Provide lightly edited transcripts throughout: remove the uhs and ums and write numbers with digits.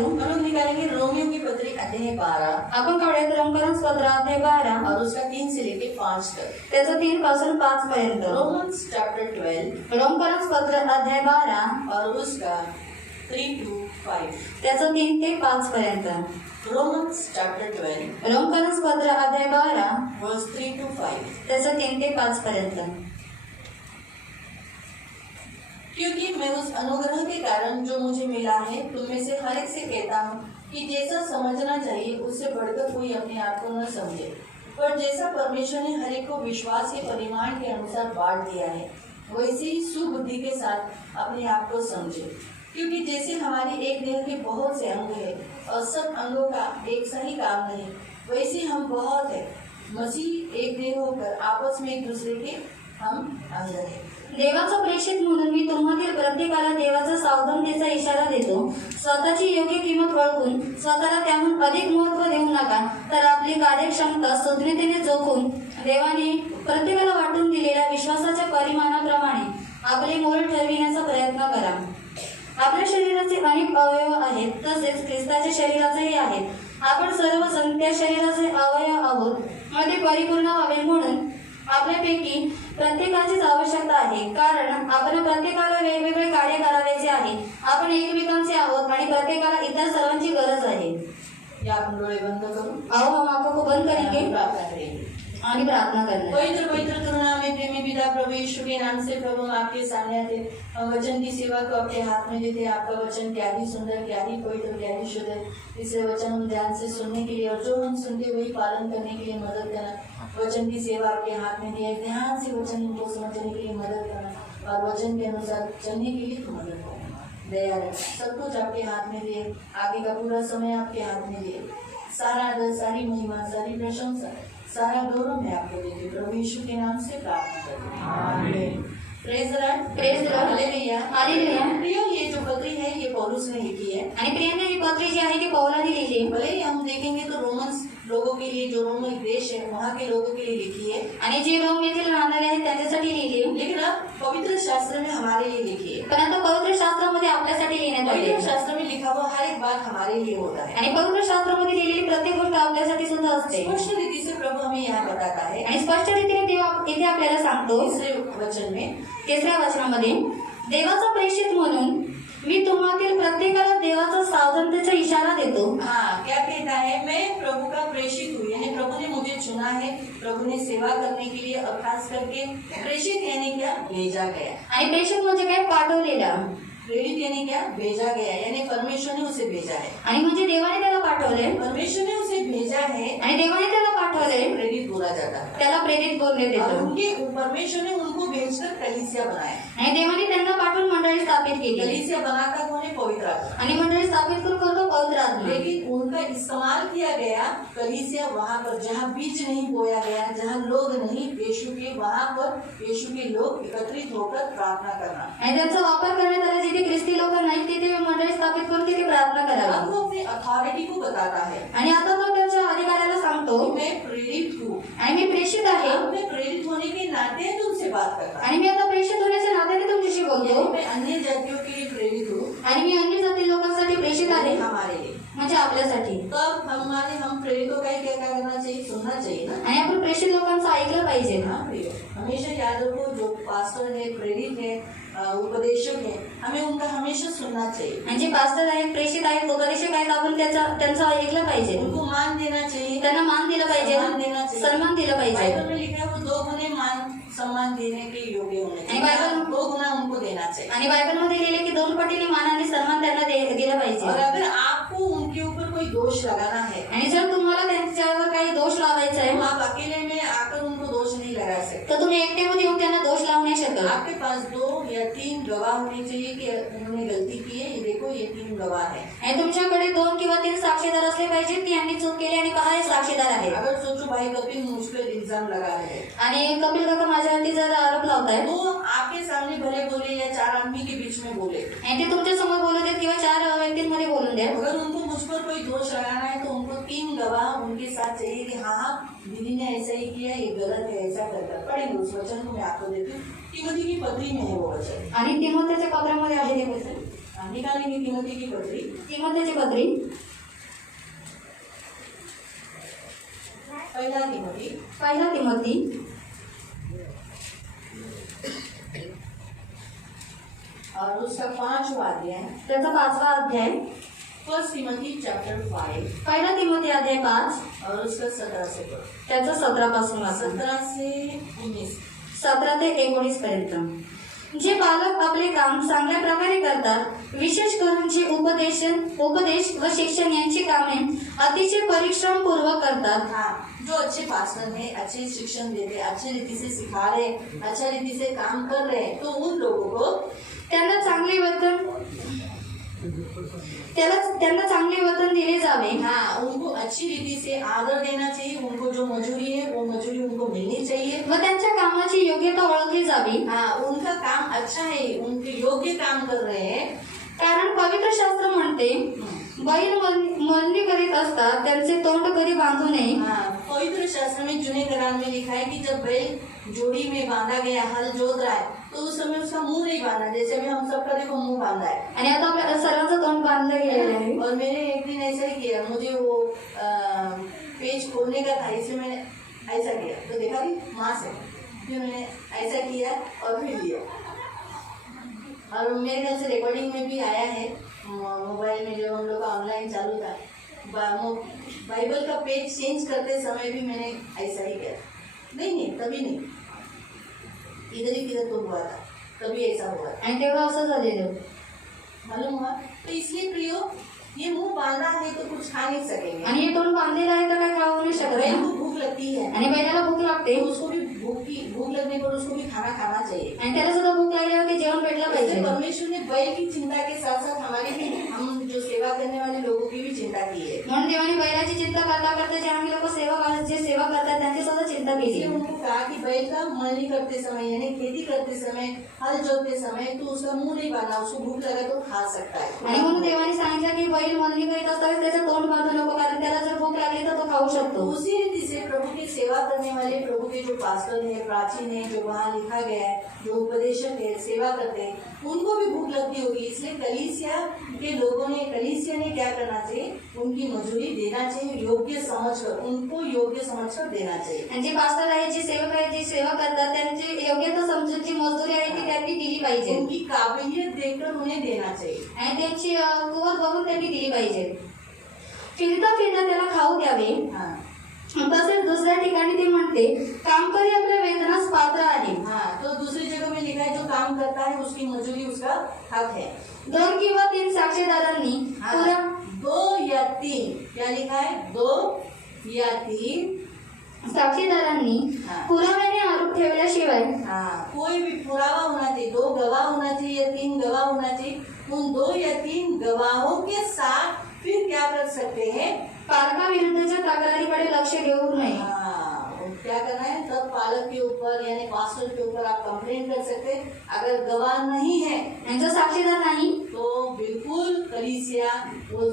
निकालू. हम लोग निकालेंगे रोमियो की पत्री अध्याय 12 आपण काढूयात रोमकरांस पत्र अध्याय 12 और उसका 3 से लेके 5 तक. त्याचं 3 पासून 5 पर्यंत. रोमन्स चैप्टर 12 रोमकरांस पत्र अध्याय 12 और उसका 3 to 5. त्याचं 3 ते 5 पर्यंत. रोमन्स चैप्टर 12 रोमकरांस पत्र अध्याय 12 वर्स 3 to 5. त्याचं 3 ते 5 पर्यंत. क्योंकि मैं उस अनुग्रह के कारण जो मुझे मिला है तुम में से हर एक से कहता हूँ कि जैसा समझना चाहिए उससे बढ़कर कोई अपने आप को न समझे, पर जैसा परमेश्वर ने हर एक को विश्वास के परिमाण के अनुसार बांट दिया है वैसे ही सुबुद्धि के साथ अपने आप को समझे. क्योंकि जैसे हमारी एक देह के बहुत से अंग है और सब अंगों का एक सा ही काम नहीं, वैसे हम बहुत है मसीह एक देह होकर आपस में एक दूसरे के हम अंग है. देवाचा प्रेषित म्हणून मी तुम्हातील प्रत्येकाला देवाचा सावधानतेचा इशारा देतो. स्वतःची योग्य किंमत ओळखून स्वतःला त्याहून अधिक महत्त्व देऊ नका, तर आपली कार्यक्षमता सुज्ञतेने जोखून देवाने प्रत्येकाला वाटून दिलेल्या विश्वासाच्या परिमाणाप्रमाणे आपले मोल ठरविण्याचा प्रयत्न करा. आपल्या शरीराचे अनेक अवयव आहेत, तसेच ख्रिस्ताच्या शरीराचेही आहेत. आपण सर्वजण त्या शरीराचे अवयव आहोत. मध्ये परिपूर्ण व्हावे म्हणून आपल्यापैकी प्रत्येकाचीच आवश्यकता आहे, कारण आपण प्रत्येकाला वेगवेगळे कार्य करायचे आहे. आपण एकमेकांचे आहोत आणि प्रत्येकाला इतर सर्वांची गरज आहे. या आपण डोळे बंद करू. आओ हम आंखों को बंद करेंगे प्रार्थना करेंगे. आणि प्रार्थना करेंगे. पवित्र पवित्र करुणा में प्रेमी पिता प्रभु यीशु के नाम से प्रभु हम आपके सामने आते, हम वचन की सेवा को अपने हाथ में देते. आपका वचन क्या ही सुंदर, क्या ही पवित्र, क्या ही शुद्ध है. इसे वचन हम ध्यान से सुनने के लिए और जो हम सुनते वही पालन करने के लिए मदद करना. वचन की सेवा आपके हाथ में दिया, ध्यान से वचन को समझने के लिए मदद करना और वचन के अनुसार चलने के लिए मदद करना. दया रखना. सब कुछ आपके हाथ में दिए, आगे का पूरा समय आपके हाथ में दिए. सारा आदर, सारी महिमा, सारी प्रशंसा, सारा गौरव मैं आपको देती हूँ. प्रभु यीशु के नाम से प्रार्थना करती हूँ. आमीन. Praise the Lord. Praise the Lord. Hallelujah. Hallelujah. प्रियो, ये जो पत्री है ये पौलुस ने लिखी है. आणि प्रियांना ही पत्रे जी आहे ती पौलाने लिहिली. भले ही हम देखेंगे तो रोमन्स लोगों के लिए, जो रोम एक देश है वहाँ के लोगों के लिए लिखी है, आणि जे रोम येथील राहणारे आहेत त्यांच्यासाठी लिहिली. लेकिन अब पवित्र शास्त्र में हमारे लिए लिखी है. पण आता पवित्र शास्त्रामध्ये आपल्यासाठी लिहिण्यात आली पवित्र आहे. शास्त्र में लिखा हुआ हर एक बात हमारे लिए होता है. आणि पवित्र शास्त्रामध्ये लिहिलेली प्रत्येक गोष्ट आपल्यासाठी सुद्धा असते. स्पष्ट रीति से प्रभु हमें यहाँ बताता है आणि स्पष्ट रीतीने देव इथे आपल्याला सांगतो तीसरे वचन में, 3ऱ्या वचनामध्ये, देवाचा प्रेषित म्हणून मी तुम्हातील प्रत्येकाला देवाचा सावधानतेचा इशारा देतो. हाँ, क्या कहता है? मैं प्रभु का प्रेषित हूँ, यानी प्रभु ने मुझे चुना है, प्रभु ने सेवा करने के लिए, और खास करके प्रेषित यानी क्या? भेजा गया. आणि प्रेषित म्हणजे काय? पाठवलेला. प्रेरित यानी क्या? भेजा गया, यानी परमेश्वर ने उसे भेजा है. आणि म्हणजे देवाने त्याला पाठवले, परमेश्वर ने उसे भेजा है, आणि देवाने त्याला पाठवले, प्रेरित बोला जाता है. त्याला प्रेरित बोलले और देतो. उनके परमेश्वर ने उनको भेजकर कलीसिया बनाया. आणि देवाने त्यांना पाठवून मंडळी स्थापित केली. कलीसिया बनाता कौन है? पवित्र आत्मा. आणि मंडळी स्थापित करून करतो पवित्र आत्मा. लेकिन उनका इस्तेमाल किया गया कलीसिया वहाँ पर जहाँ बीज नहीं बोया गया, जहाँ लोग नहीं यीशु के, वहाँ पर यीशु के लोग एकत्रित होकर प्रार्थना करना. आणि त्यांचा वापर करण्यात आला. जिथे ख्रिस्ती लोक नाहीत तिथे मंडळी स्थापित करून तिथे प्रार्थना करावी. अब वो अपनी अथॉरिटी को बताता है. आणि आता तो त्याच्या अधिकाऱ्याला सांगतो, मैं प्रेरित हूँ. आणि मी प्रेषित आहे, अब मैं प्रेरित होने के नाते तुमसे बात करता हूँ. आणि मी आता प्रेषित होण्याच्या नात्याने तुमच्याशी बोलतो. मैं अन्य जातियों के लिए प्रेरित हूँ, आणि मी अन्य जाती लोकांसाठी प्रेषित आहे, हमारे लिए. म्हणजे आपल्यासाठी. तो अब हम प्रेरितों का ही क्या करना चाहिए? सुनना चाहिए ना. आणि आपण प्रेषित लोकांचं ऐकलं पाहिजे. हाँ प्रियो, हमेशा याद रखो, जो पास्टर है, प्रेरित है, उपदेशक है, हमें उनका हमेशा सुनना चाहिए. म्हणजे पास्टर आहेत, प्रेषित आहेत, उपदेशक आहेत, आपण त्यांचं ऐकलं पाहिजे. उनको मान देना चाहिए, त्यांना मान दिलं पाहिजे, सम्मान देना चाहिए. सन्मान दिलं पाहिजे. बाइबल में लिखा है वो 2 गुने मान सम्मान देने के योग्य होने आणि बाइबल- चाहिए. 2 गुना उनको देना चाहिए. आणि बायबलमध्ये लिहिले की 2 पटीने मान आणि सन्मान त्यांना दिला और पाहिजे. अगर आपको उनके ऊपर कोई दोष लगाना है, आणि जर तुम्हाला त्यांच्यावर काही दोष लावायचा आहे तो आप अकेले में आकर उनको दोष नहीं लगा सकते. तर तुम्ही एकट्यामध्ये येऊन त्यांना दोष लावू नाही शकत. आपके पास 2 या 3 गवाह होने चाहिए कि उन्होंने गलती की है. ये देखो, ये 3 गवाह है. आणि तुमच्याकडे 2 किंवा 3 साक्षीदार असले पाहिजेत की यांनी चूक केली आणि पहा हे साक्षीदार आहे. अगर सोचो भाई कपिल मुझ पर इल्जाम लगा रहे हैं, आणि कपिल काका माझ्यावरती जर आरोप लावतायत, तो आपके सामने भले बोले या 4 आदमी के बीच में बोले, आणि ते तुमच्या समोर बोलू देत किंवा 4 व्यक्तींमध्ये बोलून द्या, अगर उनको मुझ पर कोई दोष लगाना है तो उनको 3 गवाह उनके साथ चाहिए कि हाँ दीदी ने ऐसा ही किया, ये गलत है, ऐसा करता. पढ़ेंगे उस वचन को, मैं आपको देती हूँ. तिमोथी की पत्री में है वो वचन. आणि तिमोथेच्या पत्रामध्ये आहे ते वचन. निकालेंगे तिमोथी की पत्री। तिमोथीची पत्री पहला तिमोथी पहिला तिमोथी और उसका 5वां अध्याय, त्याचा 5वा अध्याय, फर्स्ट तिमोथी चैप्टर 5 पहिला तिमोथी अध्याय 5 और उसका 17 से पढ़ो। त्याचा 17 पासून वाचा, 17 से 19। 17 ते 19 पर्यंत। जे पालक आपले काम चांगल्या प्रकारे करतात, विशेष करून जे उपदेश व शिक्षण यांची कामे अतिशय परिश्रम पूर्वक करतात, हाँ, जो अच्छे पास्टर हैं, अच्छे शिक्षण देते, अच्छे रीति से सिखा रहे, अच्छा रीति से काम कर रहे हैं, तो उन लोगों को त्यांना चांगले वेतन दिले जावे। हाँ, उनको अच्छी रीति से आदर देना चाहिए। उनको जो मजूरी है वो मजूरी उनको मिलनी चाहिए। व त्यांच्या कामाची योग्यता ओळखली जावी, हाँ, उनका काम अच्छा है, उनके योग्य काम कर रहे हैं। कारण पवित्र शास्त्र म्हणते, बैल मळणी करीत असतात त्यांचे तोंड कधी बांधू नये। हाँ, पवित्र शास्त्र में जूने करार में लिखा है कि जब बैल जोड़ी में बांधा गया, हल जोत रहा है, तो उस समय उसका मुंह नहीं बांधा, जैसे अभी हम सबका देखो मुंह बांधा है। आणि आता आपल्या सर्वांचं तोंड बांधलं गेलेलं आहे। और मैंने एक दिन ऐसा ही किया, मुझे वो पेज खोलने का था, इसलिए मैंने ऐसा किया, तो देखा भी माँ से, फिर मैंने ऐसा किया और फिर लिया। और मेरे ख्याल से रिकॉर्डिंग में भी आया है, मोबाइल में जब हम लोग का ऑनलाइन चालू था, बाइबल का पेज चेंज करते समय भी मैंने ऐसा ही किया। नहीं तभी नहीं, इधर ही किधर तो हुआ था, तभी ऐसा हुआ था। आणि तेव्हा असं झालेलं। मालूम हुआ? तो इसलिए प्रियो, ये मुंह बांधा है तो कुछ खा नहीं सकेंगे। आणि हे तोंड बांधलेलं आहे तर काय खाऊ नाही शकत बैल ना। को भूख लगती है, आणि बैलाला भूक लागते, तो उसको भी भूख लगने पर उसको भी खाना खाना चाहिए। आणि त्याला सुद्धा भूक लागल्यावर ते जेवण भेटलं इसलिए पाहिजे। परमेश्वर ने बैल की चिंता के साथ साथ हमारी भी, हम जो सेवा करने वाले लोगों की भी चिंता की है। म्हणून देवाने बैलाची चिंता करता करता जे आम्ही लोक जे सेवा करतात त्यांची सुद्धा चिंता केली। इसलिए उनको कहा कि बैल का मळणी करते समय, यानी खेती करते समय, हल जोतते समय, तो उसका मुंह नहीं बांधना, उसको भूख लगा तो खा सकता है। आणि म्हणून देवाने सांगितलं की बैल मळणी करीत असताना त्याचं तोंड बांधू नको, कारण त्याला जर भूक लागली तर तो खाऊ तो शकतो। उसी रीति से प्रभु की सेवा करने वाले, प्रभु के जो पास्टर है, प्राचीन है, जो वहाँ लिखा गया है, जो उपदेशक है, सेवा करते हैं, उनको भी भूक लगती होगी। इसलिए कलीसिया के लोगों ने, कलीसिया ने क्या करना चाहिए, उनकी मजूरी देना चाहिए, योग्य समझकर, उनको योग्य समझकर देना चाहिए। आणि जे पास्टर आहेत, जे सेवक आहेत, जे सेवा करतात, त्यांची योग्यता समजून जी मजदूरी आहे ती त्यांनी दिली पाहिजे, उनकी काबिलियत देखकर उन्हें देना चाहिए। आणि त्यांची कुवत बघून त्यांनी दिली पाहिजे। फिरता त्याला खाऊ द्यावे। हाँ तसेच दुसऱ्या ठिकाणी ते म्हणते, कामकरी आपल्या वेतनास पात्र आहे। हाँ, तो दूसरी जगह में लिखा है, जो काम करता है उसकी मजूरी उसका हक है। 2 किंवा 3 साक्षीदारांनी पुरा 2 या 3, क्या लिखा है, 2 या 3 साक्षीदारांनी हाँ। पुराव्याने आरोप ठेवल्याशिवाय, हाँ, कोई भी पुरावा होना चाहिए, 2 गवाह होना चाहिए या 3 गवाह होना चाहिए। उन 2 या 3 गवाहों के साथ फिर क्या कर सकते हैं, पालकाविरुद्धच्या तक्रारीकडे लक्ष देऊ नये। हाँ, क्या करना है, तब पालक के ऊपर यानी पास्टर के ऊपर आप कंप्लेंट कर सकते हैं। अगर गवाह नहीं है, आणि जर साक्षीदार नाही तो बिल्कुल कलीसिया वो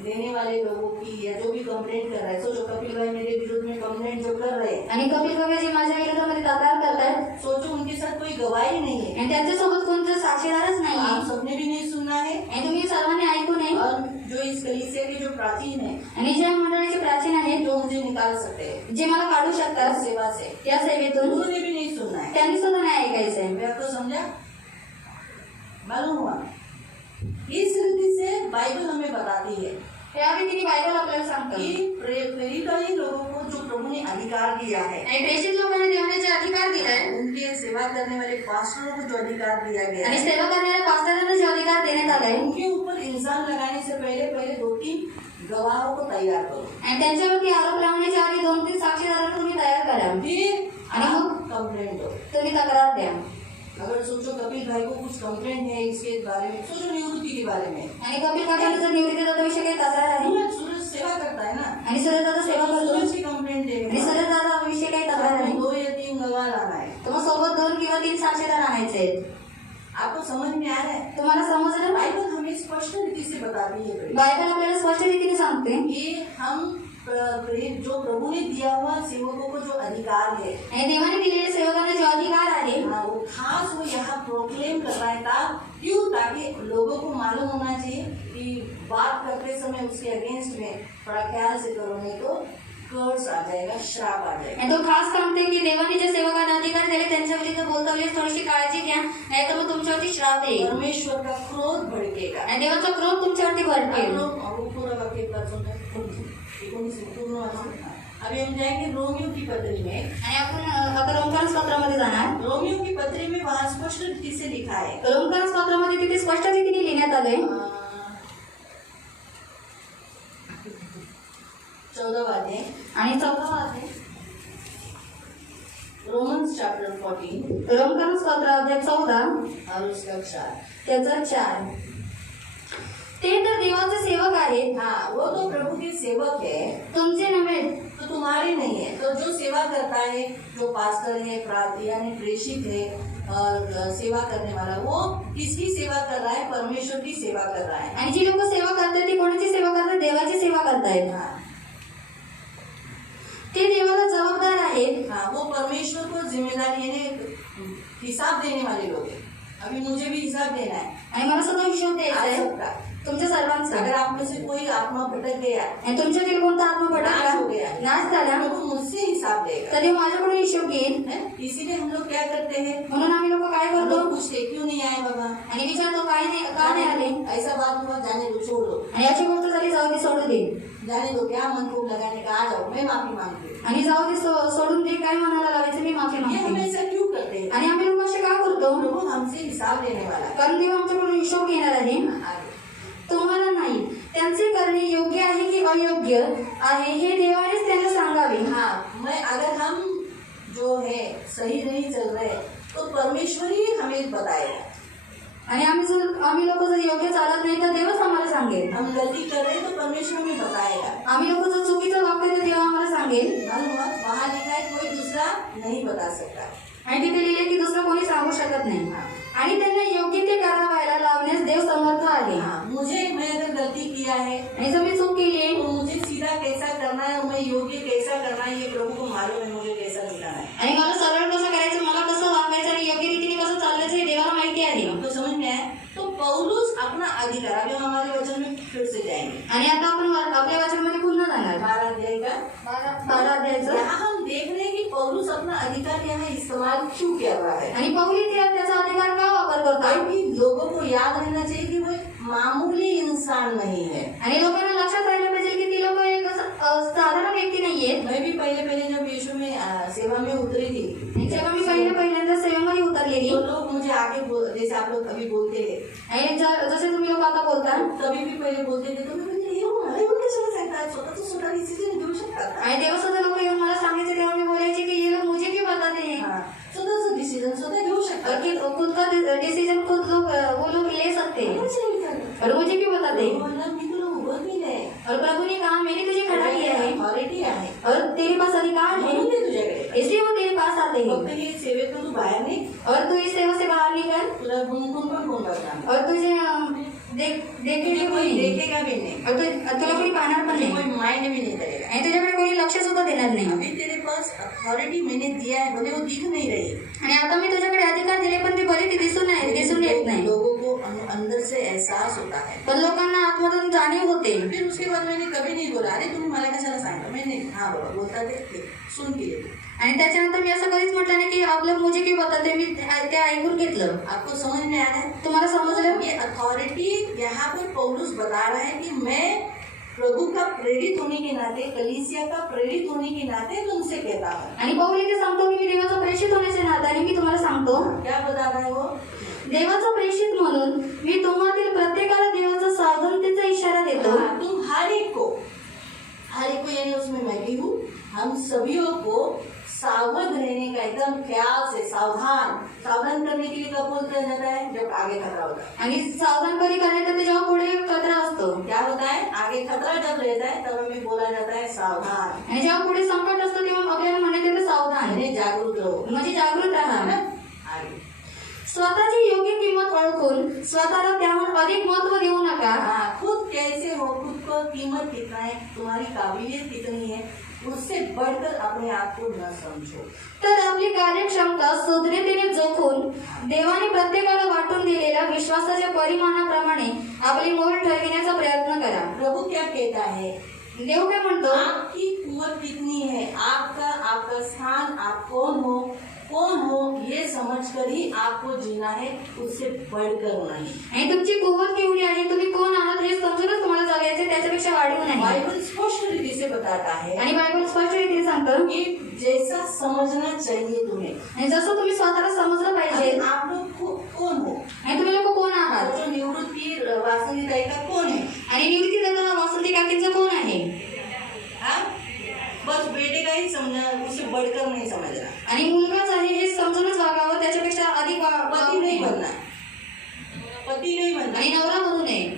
देने वाले लोगों की, या जो भी कंप्लेंट कर रहा है, सोचो कपिल भाई मेरे विरुद्ध में कंप्लेंट जो कर रहे हैं, आणि कपिल काका जे माझ्या विरोधामध्ये तक्रार करतात, सोचो उनके साथ कोई गवाही नहीं है, आणि त्यांच्यासोबत कोणतं साक्षीदारच नाही आप आहे, सबने भी नहीं सुनना है। आणि तुम्ही सर्वांनी ऐकू नये। और जो इस कलीसिया के जो प्राचीन है, आणि ज्या मंडळीचे प्राचीन आहेत, जो मुझे निकाल सकते हैं जे मला काढू शकतात सेवा से, या सेवेतून, उन्होंने भी नहीं सुनना है। त्यांनी सुद्धा नाही ऐकायचंय। मैं आपको समझा, मालूम हुआ? इस रीति से बाइबल हमें बताती है त्या रीतीने बायबल आपल्याला सांगतं कि प्रेरित लोगों को जो प्रभु ने अधिकार दिया है, आणि प्रेषित लोकांना देवाने जे अधिकार दिलाय, उनके सेवा करने वाले पास्टरों को जो अधिकार दिया गया आणि है, सेवा करणाऱ्या पास्टरांना जे अधिकार देण्यात आलाय, उनके ऊपर इल्जाम लगाने से पहले 2-3 गवाहों को तैयार करो, आणि त्यांच्यावरती आरोप लावण्याच्या आधी 2-3 साक्षीदारांना तुम्ही तयार करा, फिर आणि मग कंप्लेंट दो। तुम्ही तक्रार द्या। अगर सोचो कपिल भाई को कुछ कंप्लेंट है इसके बारे में, सोचो निवृत्ति के बारे में, आणि कपिल काकांना जर निवृत्ती दादाविषयी काही तक्रार आहे, सूरज सेवा करता है ना, आणि सूर्य दादा सेवा करतो, सूरज की कंप्लेंट आणि देगा, सूर्य दादाविषयी काही तक्रार आहे, 2 या 3 गवाह लाना है। तर मग सोबत 2 किंवा 3 साक्षीदार आणायचे आहेत। आपको समझ में आ रहा है? तुम्हाला समजलं? बाइबल हमें स्पष्ट रीति से बताती है। बायबल आपल्याला स्पष्ट रीतीने सांगते कि हम जो प्रभु ने दिया हुआ सेवकों को जो अधिकार है, आणि देवाने दिलेल्या सेवकांना जो अधिकार आहे वो खास वो यहाँ प्रोक्लेम कर रहा है था क्यों, ताकि लोगों को मालूम होना चाहिए कि बात करते समय उसके अगेंस्ट में थोड़ा ख्याल से करो, नहीं तो कर्स आ जाएगा, श्राप आ जाएगा। आणि तो खास सांगते की देवाने जे सेवकांना अधिकार दिले त्यांच्या विरुद्ध बोलता वेळेस थोडीशी काळजी घ्या, नाही तर मग तुमच्यावरती श्राप येईल परमेश्वर का क्रोध भड़केगा। आणि देवाचा क्रोध तुमच्यावरती भडकेल। पूरा वाक्य पूर्ण वाचून अभी हम जाएंगे रोमियो की पत्री में, आणि आपण आता रोमकांस पत्रामध्ये जाणार। रोमियो की पत्री में वहाँ स्पष्ट रीति से लिखा है, रोमकांस पत्रामध्ये तिथे स्पष्ट रीतीने लिहिण्यात आले 14 अध्याय आणि 14 अध्याय रोमन्स चैप्टर 14 रोमकांस पत्र अध्याय 14 और उसका 4। त्याचा 4 ते तर देवाचे सेवक आहेत, हाँ, वो तो प्रभु के सेवक है, तुमचे नव्हे, तो तुम्हारे नहीं है। तो जो सेवा करता है, जो पास्टर है, यानी प्रेषित है और सेवा करने वाला, वो किसकी सेवा कर रहा है? परमेश्वर की सेवा कर रहा है। आणि जी लोक सेवा करतात ती कोणाची सेवा करतात? देवाची सेवा करतायत। हाँ, ते देवाला जबाबदार आहेत। हाँ, वो परमेश्वर को जिम्मेदारी यानी हिसाब देने वाले लोग हैं। अभी मुझे भी हिसाब देना है आणि मला सुद्धा हिशोब द्यायचा आप आहे सबका। तुमच्या सर्वांचा। अगर आप में से कोई आत्मा भटक गया, आणि तुमच्यातील कोणता आत्मा भटकला, नाश हो गया, नाश झाला, प्रभु मुझसे हिसाब देगा। तर देव माझ्याकडून हिशोब घेईल। है? इसीलिए हम लोग क्या करते हैं? म्हणून आम्ही लोक काय हम करतो लोग पूछते क्यों नहीं आए बाबा? आणि विचारतो काय नाही, का नाही आले, ऐसा बात हुआ, जाने दो, छोड़ दो, आणि याची गोष्ट झाली जाऊ दे, सोडू दे, जाने दो, क्या मन को लगाने का, आ जाओ, मैं माफी मांगती हूँ। आणि जाऊ दे, सोडून दे, काय मनाला लावायचं, मी माफी ये मागते। हमेशा क्यों करते हैं? आणि आम्ही लोक असे का करतो? प्रभु हमसे हिसाब लेने वाला है। कारण देव आमच्याकडून हिशोब घेणार आहे, आगे। तुम्हाला नाही। त्यांचे करणे योग्य आहे की अयोग्य आहे हे देवानेच त्यांना सांगावे। हाँ, मैं अगर हम जो है सही नहीं चल रहे, तो परमेश्वर ही हमें बताएगा। आणि आम्ही लोक जर योग्य चालत नाही तर देवच आम्हाला सांगेल। हम गलती कर रहे हैं तो परमेश्वर हमें बताएगा। आम्ही लोक जर चुकीचं वागतोय तर देव आम्हाला सांगेल। मालूम है, वहाँ लिखा है कोई दूसरा नहीं बता सकता। आणि तिथे लिहिले की दुसरं कोणी सांगू शकत नाही, आणि त्यांना योग्य ते करावायला लावण्यास देव समर्थ आहे। हाँ, मैं अगर गलती किया है, आणि जर मी चूक केली आहे, तो मुझे सीधा कैसा करना है, मैं योग्य कैसा करना है, ये प्रभु को मालूम है, मुझे कैसा दिखाना है। आणि मला सरळ कसं करायचं, मला कसं वागायचं आणि योग्य रीतीने कसं चालायचं हे देवाला माहिती आहे। तो समझ में आया? तो पौलुस अपना अधिकार, अभी हम हमारे वचन में फिर से जाएंगे, आणि आता आपण आपल्या वाचनामध्ये पुन्हा जाणार 12 अध्याय का 12 अध्यायचं। यहाँ हम देख रहे हैं कि पौलुस अपना अधिकार यहाँ इस्तेमाल क्यों किया हुआ है। आणि पौली त्याचा अधिकार का वापर करतो? ताकि लोगों को याद रहना चाहिए कि वो एक मामूली इंसान नहीं है। आणि लोकांना लक्षात राहिलं पाहिजे की ती लोक एक साधारण व्यक्ती नाहीये। मैं भी पहले जब यीशु में सेवा में उतरी थी, जेव्हा मी पहिल्यांदा सेवेमध्ये उतरलेली, तो लोग मुझे आगे जैसे आप लोग अभी बोलते थे, आणि जसे तुम्ही लोक आता बोलता, तभी भी पहले बोलते थे, तो मैं बोलती हे मला येऊन कशाला सांगतात, स्वतःचा डिसिजन घेऊ शकतात का? आणि तेव्हा सुद्धा लोक येऊन मला सांगायचे, तेव्हा मी बोलायचे की ये लोग मुझे क्यों बताते हैं? हाँ, स्वतःचा डिसिजन स्वतः घेऊ शकतात कि खुद का डिसीजन खुद वो लोग ले सकते हैं, और मुझे क्यों बताते हैं? मी तुला उभं केलंय, और प्रभु ने कहा मैंने तुझे खड़ा किया है, ऑथॉरिटी आहे, और तेरे पास अधिकार है, म्हणून ते तुझ्याकडे, इसलिए वो तेरे पास आते हैं। फक्त हे सेवेतून तू बाहेर नाही, और तू इस सेवा से बाहर निकल, तुला गुणगुण पण कोण बघणार, और तुझे तुझे कोई देखेगा भी नहीं, और तुला कोणी पाहणार पण नाही, कोई माइंड भी नहीं करेगा। आणि तुझ्याकडे कोणी लक्ष सुद्धा देणार नाही। अभी तेरे पास अथॉरिटी मैंने दिया है, भले वो दिख नहीं रही, आणि आता मी तुझ्याकडे अधिकार दिले पण ते भले ते दिसून येत नाही, लोगों को अंदर से एहसास होता है। पण लोकांना आतमधून जाणीव होते। फिर उसके बाद मैंने कभी नहीं बोला अरे तुम्ही मला कशाला सांगता, मैंने हाँ बाबा बोलता थे, सुन के लिए। आणि त्याच्यानंतर मी असं कधीच म्हटलं नाही की आपलं मुझे की बताते, मी ते ऐकून घेतलं। आपको समझ में आ रहा है? तुम्हाला समजलं? ये अथॉरिटी यहाँ पर पौलुस बता रहा है कि मैं प्रभु का प्रेरित होने के नाते, कलीसिया का प्रेरित होने के नाते तुमसे कहता हूँ। आणि पौल इथे सांगतो की मी देवाचा प्रेषित होण्याच्या नात्याने मी तुम्हाला सांगतो, क्या बता रहा है वो? देवाचा प्रेषित म्हणून मी तुम्हातील प्रत्येकाला देवाचा सावधानतेचा इशारा देतो। तुम हर एक को यानी उसमें मैं भी हूँ, हम सभी को सावध रहने का, एकदम ख्याल से सावधान करने के लिए कब बोलता जाता है? जब आगे खतरा होता है। आणि सावधान कधी करण्यात येते जेव्हा पुढे खतरा असतो। क्या होता है? आगे खतरा जब रहता है तब हमें बोला जाता है सावधान, आणि जेव्हा पुढे संकट असतं तेव्हा आपल्याला म्हणण्यात येते सावधान, यानी जागरूक रहो, म्हणजे जागृत राहा। आगे स्वतःची योग्य किंमत ओळखून स्वतःला त्याहून अधिक महत्व देऊ नका. खुद कैसे हो, खुद को कीमत कितना है, तुम्हारी काबिलियत कितनी है, उससे बढ़कर अपने आप को न समझो. तर आपली कार्यक्षमता सुदृढतेने जोखून देवाने प्रत्येकाला वाटून दिलेल्या विश्वासाच्या परिमाणाप्रमाणे आपली मोल ठरविण्याचा प्रयत्न करा. प्रभु क्या कहता है, देव काय म्हणतो, आपकी कुवत कितनी है, आपका स्थान, आप कौन हो ये समझकर ही आपको जीना है, उससे बढ़कर नहीं. आणि तुमची कुवत केवढी आहे, तुम्ही कोण आहात हे समजूनच तुम्हाला जगायचे, त्याच्यापेक्षा वाढवू नाही. बाइबल स्पष्ट रीति से बताता है आणि बायबल स्पष्ट रीतीने सांगतं कि जैसा समझना चाहिए तुम्हें, आणि जसं तुम्ही स्वतःला समजलं पाहिजे. आप लोग कौन हो, आणि तुम्ही लोक कोण आहात. जो निवृत्ती वासंती ताई का कौन है, आणि निवृत्ती दादा वासंती काकींचं कोण आहे. हाँ? बस बेटे का ही समझना, उससे बढ़कर नहीं समझना. आणि मुलगाच आहे हे समजूनच वागावं, त्याच्यापेक्षा अधिक पति नहीं बनना, पति नहीं बनना. आणि नवरा बनू नये.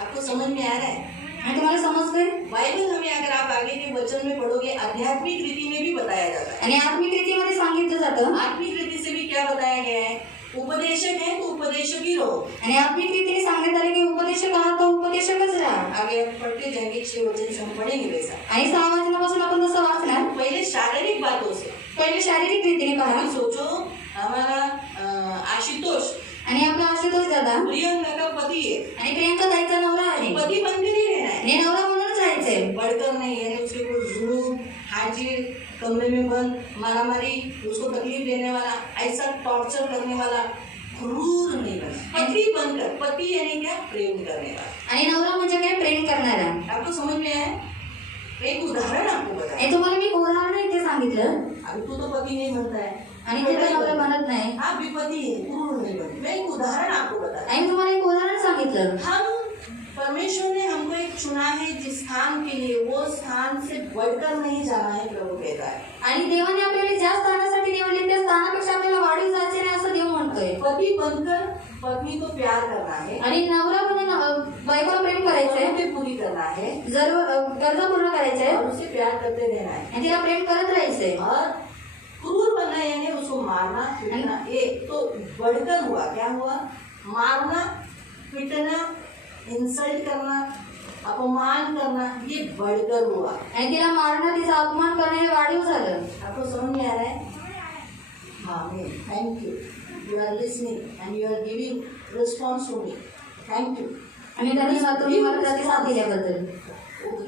आपको समझ में आ रहा है? आणि तुम्हाला समजतंय. बाइबल हमें अगर आप आगे के वचन में पढ़ोगे, आध्यात्मिक रीति में भी बताया जाता है. आणि आत्मिक रीतीमध्ये सांगितलं जातं. आत्मिक रीति से भी क्या बताया गया है, उपदेशक है तो उपदेशक ही रहो. आणि आत्मिक रीतीने सांगण्यात आले की उपदेशक आहात तो उपदेशकच राहा. आगे आप पढ़ते जाएंगे, 6 वचन से हम पढ़ेंगे वैसा. आणि 6 वाचनापासून आपण तसं वाचणार. पहले शारीरिक बातों से पहिले शारीरिक रीतीने पहा. अभी सोचो, हमारा आशुतोष आणि आपला आशुतोष दादा प्रियंका का पति है, आणि प्रियंका ताईचा नवरा आहे. पति बनकर ही रहना है, आणि नवरा म्हणूनच राहायचंय. बढ़कर नहीं है. उसके कोई जुलूम, हाजिर, कमरे में बंद, मारामारी, उसको तकलीफ देने वाला, ऐसा टॉर्चर करने वाला क्रूर नहीं बनना. पति बनकर, पति यानी क्या, प्रेम करने वाला. आणि नवरा म्हणजे काय, प्रेम करणारा. आपको समझ में आया? एक उदाहरण आपको बताया. हे तुम्हाला मी उदाहरण इथे सांगितलं. अभी तो पति नहीं बनता है, आणि ते तर नवरा बनत नाही. आप भी पति है, क्रूर नहीं बनते. मैं एक उदाहरण आपको बताया. आणि तुम्हाला एक उदाहरण सांगितलं. हम, परमेश्वर ने हमको एक चुना है जिस स्थान के लिए, वो स्थान से बढ़कर नहीं जाना है, प्रभु कहता है. आणि देवाने आपल्याला ज्या स्थानासाठी निवडले त्या स्थानापेक्षा आपल्याला वाढीव जायचे नाही असं देव म्हणतोय. पति बनकर पत्नी को प्यार करना है, आणि नवरा म्हणून बायकोला प्रेम करायचंय, जरूरतें पूरी करना है, जर गरजा पूर्ण करायचंय और उसे प्यार करते रहना है. आणि तिला प्रेम करत राहायचंय. और क्रूर बनना यानी उसको मारना पीटना, एक तो बढ़कर हुआ. क्या हुआ? मारना, पीटना, इंसल्ट करना, अपमान करना, ये बढ़कर हुआ. आणि तिला मारणं, तिचा अपमान करणं हे वाढीव झालं. आपको समझ में आ रहा है? हाँ, thank you. You are listening and you are giving response to me. Thank you. आणि धन्यवाद तुम्ही मला प्रतिसाद दिल्याबद्दल.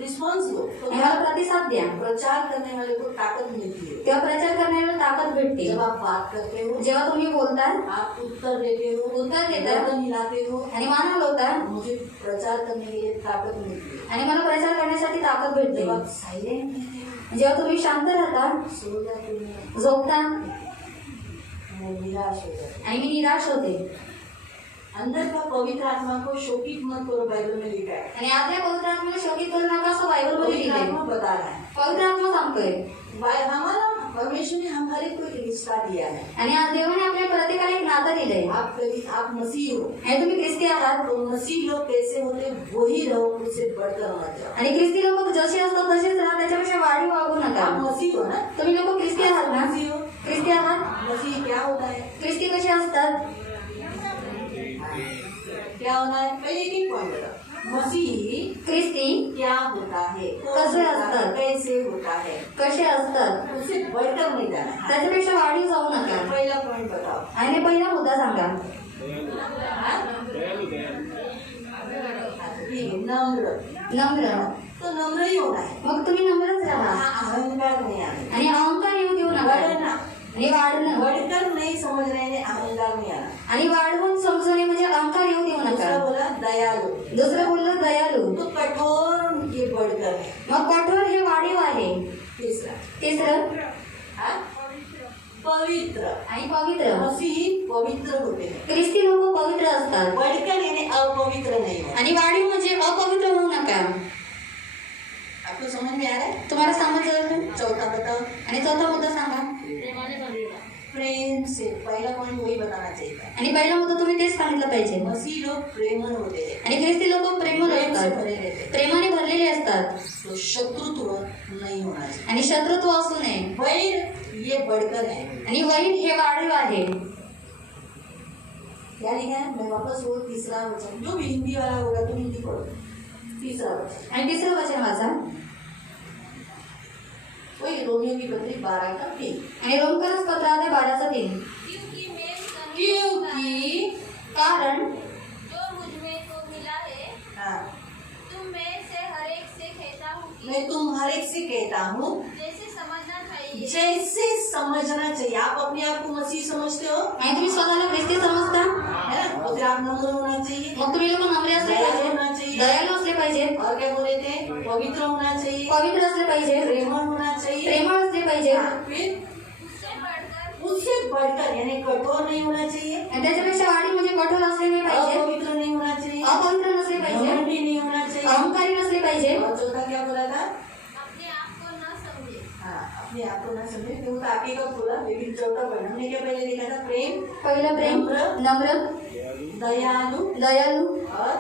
रिस्पॉन्स दो. तो आणि मला प्रतिसाद द्या. प्रचार करने वाले को ताकत मिलती है. तेव्हा प्रचार करण्याला ताकद भेटते. जब आप बात करते हो, जेव्हा तुम्ही बोलता, आप उत्तर देते हो, उत्तर देता, गर्दन हिलाते हो, आणि मान हलवता, मुझे प्रचार करने के लिए ताकत मिलती है. आणि मला प्रचार करण्यासाठी ताकद भेटते. जब आप साइलेंट रहते जेव्हा तुम्ही शांत राहता, हो, सो जाते हो, झोपता, मैं निराश हो जाती हूँ. आणि मी निराश होते. अंदर का पवित्र आत्मा को शोकित मत करो, बाइबल में लिखा है. आणि आपल्या पवित्र आत्म्याला शोकित करू नका असं बायबल मध्ये पवित्र लिहिलंय. आत्मा बता रहा है. पवित्र आत्मा सांगतोय. हमारा परमेश्वर ने हमारे को एक रिश्ता दिया है. आणि आज देवाने आपल्या प्रत्येकाला एक नातं दिलंय. आप मसीह हो, आणि तुम्ही ख्रिस्ती आहात. तो मसीह लोग कैसे होते वही रहो, उससे बढ़कर मत जाओ. आणि ख्रिस्ती लोक जसे असतात तसेच राहा, त्याच्यापेक्षा वाढीव वागू नका. आप मसीह हो ना, तुम्ही लोक ख्रिस्ती आहात ना. मसीह हो. ख्रिस्ती आहात. मसीह क्या होता है, ख्रिस्ती कसे असतात. क्या होना है, पहले एक पॉइंट बताओ. मसीह ख्रिस्ती क्या होता है, कैसे असतात, कैसे होता है, कसे असतात, उससे बढ़कर नहीं जाना है. त्याच्यापेक्षा वाढीव जाऊ नका. पहला पॉइंट बताओ. आणि पहिला मुद्दा सांगा. हाँ? ठीक है, नम्र. नम्र. तो नम्र ही होना है. मग तुम्ही नम्रच राहा. अहंकार नहीं आना. आणि अहंकार येऊ देऊ नका. बढ़ना, आणि वाढणं, बढ़कर नहीं समझ रहे हैं, अहंकार नहीं आना. आणि वाढवून समजणे म्हणजे अहंकार येऊ देऊ दूसरा नका. बोला दयालु. दुसरं बोललं दयालू. तो कठोर ये बढ़कर है. मग कठोर हे वाढीव आहे. तीसरा, तिसरं हाँ? पवित्र. आणि पवित्र. मसीह पवित्र होते हैं. ख्रिस्ती लोक पवित्र असतात. बढ़कर यानी अपवित्र नहीं हो. आणि वाढीव म्हणजे अपवित्र होऊ नका. आपको समझ में आ रहा है? तुम्हाला समजलं का? चौथा बताओ. आणि चौथा मुद्दा सांगा. प्रेम से, पहला पॉइंट वही बताना चाहिए. आणि पहिला मुद्दा तुम्ही तेच सांगितलं पाहिजे. मसीह लोग प्रेमळ होते हैं. आणि ख्रिस्ती लोक प्रेमळ प्रेम से असतात. भरे रहते हैं. प्रेमाने भरलेले असतात. तो शत्रुत्व नहीं होना चाहिए. आणि शत्रुत्व असू नये. वैर ये बढ़कर है. आणि वैर हे वाढीव आहे. क्या लिखा है? मैं वापस वो तीसरा वचन, जो भी हिंदी वाला होगा तो हिंदी पढ़ो। तीसरा वचन, आणि तिसरं वचन वाचा. वही रोमियो की पत्री 12:3. आणि रोमकरस पत्र आहे 12:3. क्योंकि मैं तन क्योंकि कारण जो मुझ में को मिला है हाँ, तुम में से हर एक से कहता हूँ कि मैं तुम हर एक से कहता हूँ जैसे समझना चाहिए जैसे समझना चाहिए. आप अपने आप को मसीह समझते हो, आणि तुम्ही स्वतःला ख्रिस्ती समजता, है ना? तो फिर आप नम्र होना चाहिए, मग तुम्ही लोक नम्र असले दयालु होना पाहिजे, चाहिए, दयालू असले पाहिजे, और क्या बोले थे? पवित्र होना चाहिए, पवित्र असले पाहिजे, प्रेमळ होना चाहिए. प्रेमळ असले पाहिजे, हाँ, फिर उससे बढ़कर उससे बढ़कर यानी कठोर नहीं होना चाहिए, आणि त्याच्यापेक्षा वाढी म्हणजे कठोर असले नाही पाहिजे, अपवित्र नहीं होना चाहिए, अपवित्र नसले पाहिजे, घमंडी नहीं होना चाहिए. अहंकारी नसले पाहिजे, और चौथा क्या बोला था? अपने आप को न समझे. हाँ, अपने आप को ना समझे. क्यों तो आगे का बोला, लेकिन चौथा पढ़ना. हमने क्या पहले लिखा था? प्रेम, पहिलं प्रेम, नम्र, दयालु दयालू और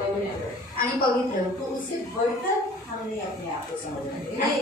पवित्र. आणि पवित्र. तो उससे बढ़कर हमने अपने आप को समझना है. नहीं,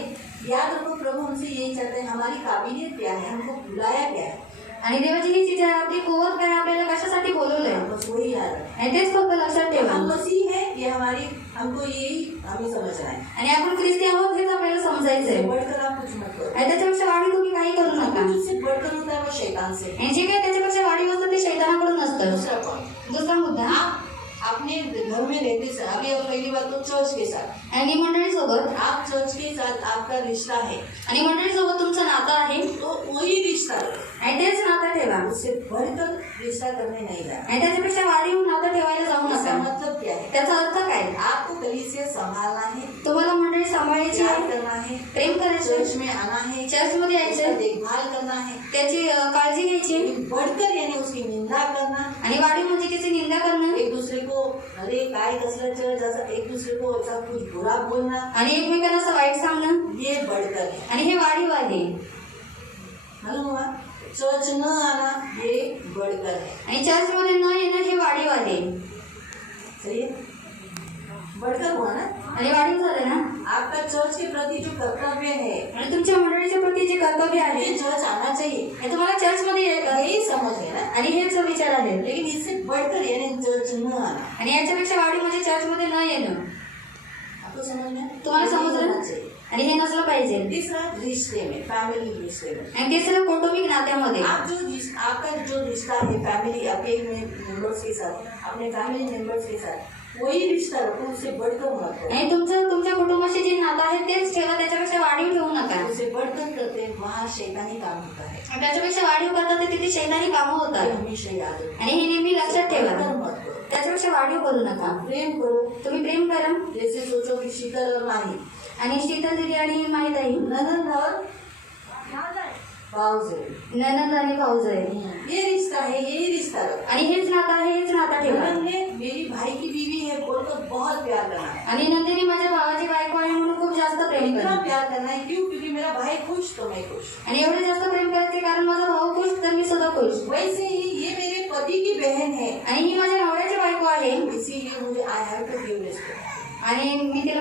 याद रखो, प्रभु हमसे यही चाहते हैं. हमारी काबिलियत क्या है, हमको बुलाया क्या है, आणि देवाची ही चीज आहे, आपली कुवत काय, आपल्याला कशासाठी बोलवलंय, बस वही याद रखो. आणि तेच फक्त लक्षात ठेवा. हम मसीह है, ये हमारी, हमको यही हमें समझना है. आणि आपण ख्रिस्ती आहोत हेच आपल्याला इससे समजायचंय. बढ़कर आप कुछ मत करो. आणि त्याच्यापेक्षा वाढी तुम्ही काही करू नका. जिससे बढ़कर होता है वो शैतान से. आणि जे काही त्याच्यापेक्षा वाढीव असतं ते शैतानाकडून असतं. दूसरा पॉइंट, दुसरा मुद्दा, आप अपने घर में रहते समय, अभी अब पहली बात तो चर्च के साथ, आणि मंडळीसोबत, आप चर्च के साथ आपका रिश्ता है, आणि मंडळीसोबत तुमचं नातं आहे, तो वही रिश्ता रखो. आणि तेच नातं ठेवा. उससे बढ़कर रिश्ता करने नहीं जाना. आणि त्याच्यापेक्षा वाढीव नातं ठेवायला जाऊ इसका नका. मतलब क्या है? त्याचा अर्थ काय? आपको कलीसिया संभालना है, तुम्हाला मंडळी सांभाळायची प्यार आहे, करना है, प्रेम करायचं, चर्च में आना है, चर्चमध्ये उसका यायचं, देखभाल करना है, त्याची काळजी घ्यायची, बढ़कर यानी उसकी निंदा करना, आणि वाढीव म्हणजे त्याची निंदा करणं, एक दूसरे को अरे काय कसलं चर्च, असं एक दूसरे को ऐसा कुछ बुरा बोलना, आणि एकमेकांना असं वाईट सांगणं, ये बढ़कर है. आणि हे वाढीव आहे. मालूम हुआ? चर्च न आना ये बढ़कर है. आणि चर्चमध्ये न येणं हे वाढीव आहे. सही है? बढ़कर हुआ ना. आणि वाढीव झालं ना. आपका चर्च के प्रति जो कर्तव्य है, आणि तुमच्या मंडळीच्या प्रती जे कर्तव्य आहे, ये चर्च आना चाहिए, हे तुम्हाला चर्चमध्ये यही समझ है ना. आणि हेच विचार आहे. लेकिन इससे बढ़कर यानी चर्च न आना, आणि याच्यापेक्षा वाढीव म्हणजे चर्चमध्ये न येणं. आपको समझ में? तुम्हाला समजलं? होना चाहिए. आणि हे नसलं पाहिजे. तीसरा, रिश्ते में, फैमिली रिश्ते में. आणि तिसरं कौटुंबिक नात्यामध्ये. आपका जो रिश्ता है फैमिली, आपके मेंबर्स के साथ, अपने फैमिली मेंबर्स के साथ, वही रिश्ता रखो, उससे बढ़कर मत करो. आणि तुमचं तुमच्या कुटुंबाशी जे नातं आहे तेच ठेवा, त्याच्यापेक्षा वाढीव ठेवू नका. उससे बढ़कर करते हैं, वहाँ शैतानी काम होता है. आणि त्याच्यापेक्षा वाढीव करतात ते तिथे शैतानी कामं ये होतात. हमेशा याद रखो. आणि हे नेहमी लक्षात ठेवा. बढ़कर मत करो. त्याच्यापेक्षा वाढीव करू नका. प्रेम करो. तुम्ही प्रेम करा. जैसे सोचो कि शीतल और माही, आणि शीतल दिदी आणि माहीत आहे, ननद और भाऊजे, ननंद आणि भाऊजाई, ये रिश्ता है, यही रिश्ता रखो. आणि हेच नातं आहे, हेच नातं ठेवा. ननद ने मेरी भाई की बीवी है बोलकर बहुत प्यार करना है. आणि नंदिनी माझ्या भावाची बायको आहे म्हणून खूप जास्त प्रेम इतना करा. प्यार करना है, क्यों? क्योंकि मेरा भाई खुश तो मैं खुश. आणि एवढे जास्त प्रेम करायचे कारण माझा भाऊ खुश तर मी सुद्धा खुश. वैसे ही ये मेरे पति की बहन है, आणि ही माझ्या नवऱ्याची बायको आहे. इसीलिए मुझे I have to give respect. आणि मी तिला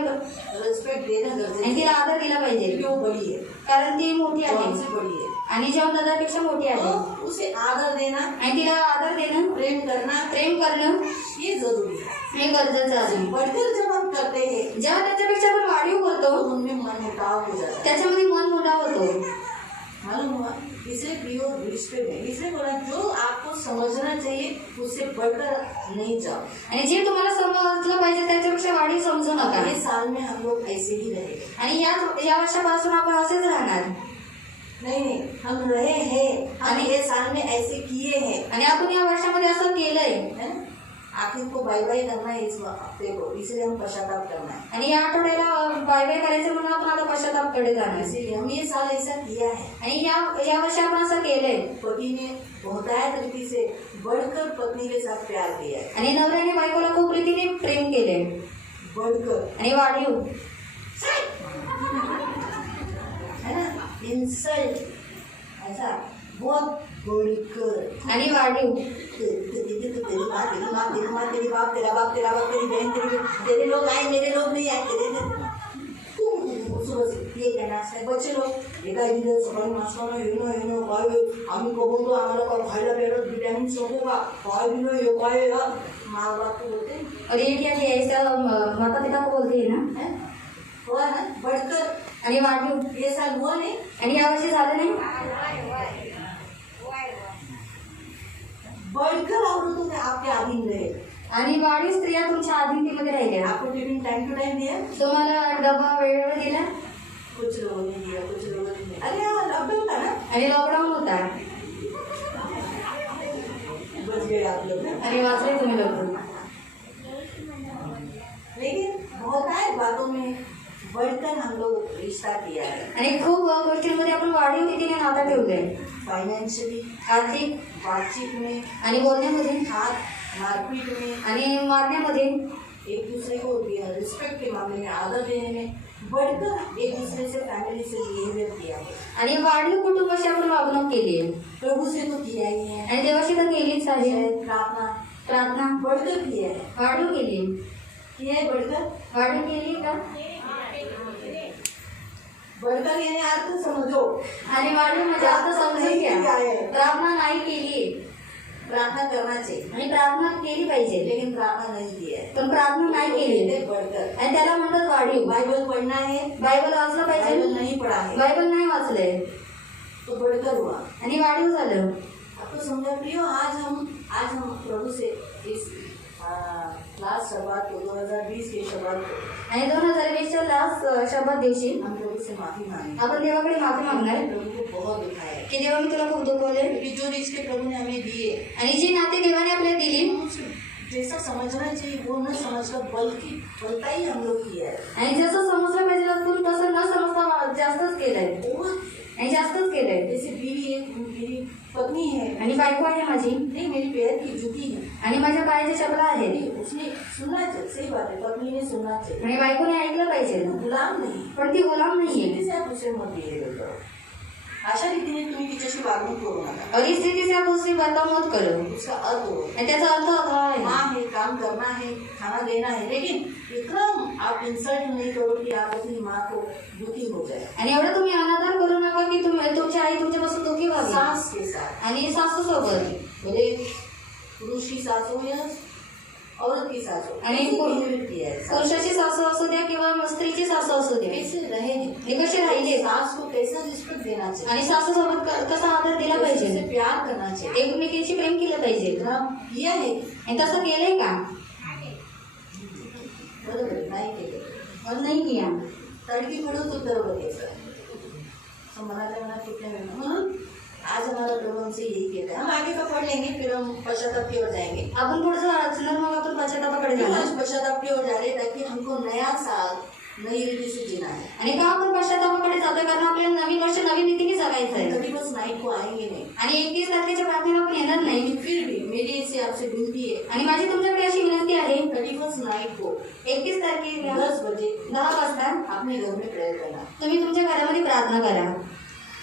रिस्पेक्ट देना आणि जरूरी तिला है, आदर दिला पाहिजे क्योंकि वो बड़ी है, कारण ती मोठी वो आहे हमसे बड़ी है. आणि जेव्हा दादापेक्षा मोठी आहे. तो उसे आदर देना, आणि तिला आदर देणं, प्रेम करना, प्रेम करणं ये जरूरी है. हे गरजेचं आहे. बढ़कर जब हम करते हैं जेव्हा त्याच्यापेक्षा आपण वाढीव तो करतो उनमें मनमुटाव हो जाता है. त्याच्यामध्ये मन मोठा होतो. मालूम हुआ? इसलिए प्रियो रिश्ते में, इसलिए बोला जो आपको समझना चाहिए उससे बढ़कर नहीं जाओ. आणि जे तुम्हाला समजलं पाहिजे त्याच्यापेक्षा वाढीव समजू नका. ये साल में हम लोग ऐसे ही रहेंगे. आणि या वर्षापासून आपण असेच राहणार. नहीं, हम रहे हैं, हम ये साल में ऐसे किए हैं, आणि आपण या वर्षामध्ये असं केलंय. है ना. आखिर को बाय बाय करना है इस हफ्ते को, इसलिए हम पश्चाताप करना है. आणि या आठवड्याला बाय बाय करायचं म्हणून आपण आता पश्चातापकडे जाणार. इसीलिए हम ये साल ऐसा किया है. आणि या वर्षी आपण असं केलंय. पति ने बहुतायत रीति से बढ़कर पत्नी के साथ प्यार किया है. आणि नवऱ्याने बायकोला खूप रीतीने प्रेम केले. बढ़कर, आणि वाढीव, है ना, इंसल्ट ऐसा बहुत बढ़कर. आणि वाढीव, तेरी माँ, तेरी माँ, तेरी माँ, तेरी बाप, तेरा बाप, तेरा बाप, तेरी बहन, तेरे लोग आए, मेरे लोग नहीं आए, तेरे सुरक्षित ये कहना है बच्चे लोग एका दिवस सकाळी नाश्ता येणं काय आम्ही बघतो आम्हाला का खायला प्यायला विटॅमिन नको का काय दिलं हे काय माँ बाप को बोलते हैं और ये क्या है इसका माता पिता को बोलते हैं ना हैं? हुआ ना बढ़कर आणि वाढीव ये साल हुआ नहीं आणि यावर्षी झालं नाही बढ़कर औरतों ने आपके अधीन रहे आणि वाढीव स्त्रिया तुमच्या अधीनतेमध्ये राहिल्या आपको टिफिन टाइम टू टाइम दिया तुम्हाला डबा वेळेवर दिला कुछ लोगों ने दिया कुछ लोगों ने नहीं। अरे यार लॉकडाउन था ना आणि लॉकडाऊन होता बच गए आप लोग ना आणि वाचले तुम्ही लोक लेकिन बहुत है बातों में बढ़कर हम लोग रिश्ता किया है आणि खूप गोष्टींमध्ये आपण वाढीव रीतीने नाता ठेवलंय फाइनेंशियली आर्थिक बातचीत में आणि बोलण्यामध्ये हाथ मारपीट में आणि मारण्यामध्ये एक दूसरे को रिस्पेक्ट के मामले में आदर देने में बढ़कर एक दूसरे से फैमिली से बिहेवियर किया है आणि वाढीव कुटुंबाशी आपण वागणूक केली आहे प्रभु से तो किया ही है आणि देवाशी तर केलीच आहे शायद प्रार्थना प्रार्थना बढ़कर किया है वाढीव केली किया है बढ़कर वाढीव केली का बढ़कर यानी अर्थ समझो आणि वाढीव म्हणजे आता समजून घ्या प्रार्थना नाही केली प्रार्थना करना चाहिए आणि प्रार्थना केली पाहिजे लेकिन प्रार्थना नहीं किया है पण प्रार्थना नाही केली बढ़कर आणि त्याला म्हणतात वाढीव बाइबल पढ़ना है बायबल वाचलं बाइबल पाहिजे नहीं पढ़ा है बायबल नाही वाचलंय तो बढ़कर हुआ आणि वाढीव झालं आपको समझा प्रियो आज हम प्रभु से इस लास्ट शब्द को 2020 के शब्द को आणि 2020च्या लास्ट शब्द दिवशी हम प्रभु से माफी मांगे आपण देवाकडे माफी मागणार प्रभु को बहुत दुखाया है की देवा मी तुला खूप दुखवले क्योंकि जो रिश्ते प्रभु ने हमें दिए आणि जी नाते देवाने आपल्याला दिली हम उसे जैसा समझना चाहिए वो न समझकर बल्कि बलता ही हम लोग किया है आणि जसं समजलं पाहिजे आपण तसं न समजता जास्तच केलंय और आणि जास्तच केलंय जैसे बीवी एक मेरी पत्नी है आणि बायको आहे माझी नहीं मेरी पैर की जूती है आणि माझ्या पायाच्या चपला आहेत नहीं, उसने सुनना चाहिए सही बात है पत्नी ने सुनना चाहिए आणि बायकोने ऐकलं पाहिजे गुलाम नहीं पण ती गुलाम नाहीये स्थिति से आप उसे मत बिहेवियर करो अशा रीतीने तुम्ही तिच्याशी वागणूक करू नका और इस स्थिति से आप उससे बर्ताव मत करो उसका अर्थ हो आणि त्याचा अर्थ असा आहे माँ है काम करना है खाना देना है लेकिन इतना आप इंसल्ट नहीं करो कि आप अपनी माँ को दुखी हो जाए आणि एवढं तुम्ही अनादर करू नका की तुम्ही तुमची आई तुमच्यापासून दुखी व्हावी सास के साथ आणि सासू सोबत भले पुरुष की सास हो या औरत की सास हो आणि कैसे बिहेवियर किया है सास पुरुषाची सासू असू द्या किंवा स्त्रीची सासू असू द्या कैसे रहे हे कसे राहिले सास को कैसा रिस्पेक्ट देना चाहिए आणि सासू सोबत कसा आदर दिला कैसे पाहिजे उसे प्यार करना चाहिए एकमेकींशी प्रेम केलं पाहिजे इतना किया है आणि तसं केलंय का बरोबर नाही केलं और नाही किया तड़की पड़ो तो करो कैसा हम मनाते मना कितने में म्हणून आज हमारा प्रभु हमसे यही कहता है हम आगे का पढ़ लेंगे फिर हम पश्चाताप की ओर जाएंगे आपण पुढचं वाचणार मग आपण पश्चातापाकडे क्यों जाणार आज पश्चाताप की ओर जा रहे हैं ताकि हमको नया साल नई रीति से जीना है आणि का आपण पश्चातापाकडे जातोय कारण आपल्याला नवीन वर्ष नवीन रीतीने जगायचं आहे कभी बस नाइट को आएंगे नहीं आणि 31 तारखेच्या प्रार्थनेला आपण येणार नाही लेकिन फिर भी मेरी इससे आपसे विनती है आणि माझी तुमच्याकडे अशी विनंती आहे 31 नाइट को 31 तारखेला 10 बजे 10 वाजता अपने घर में प्रेयर करना तुम्ही तुमच्या घरामध्ये प्रार्थना करा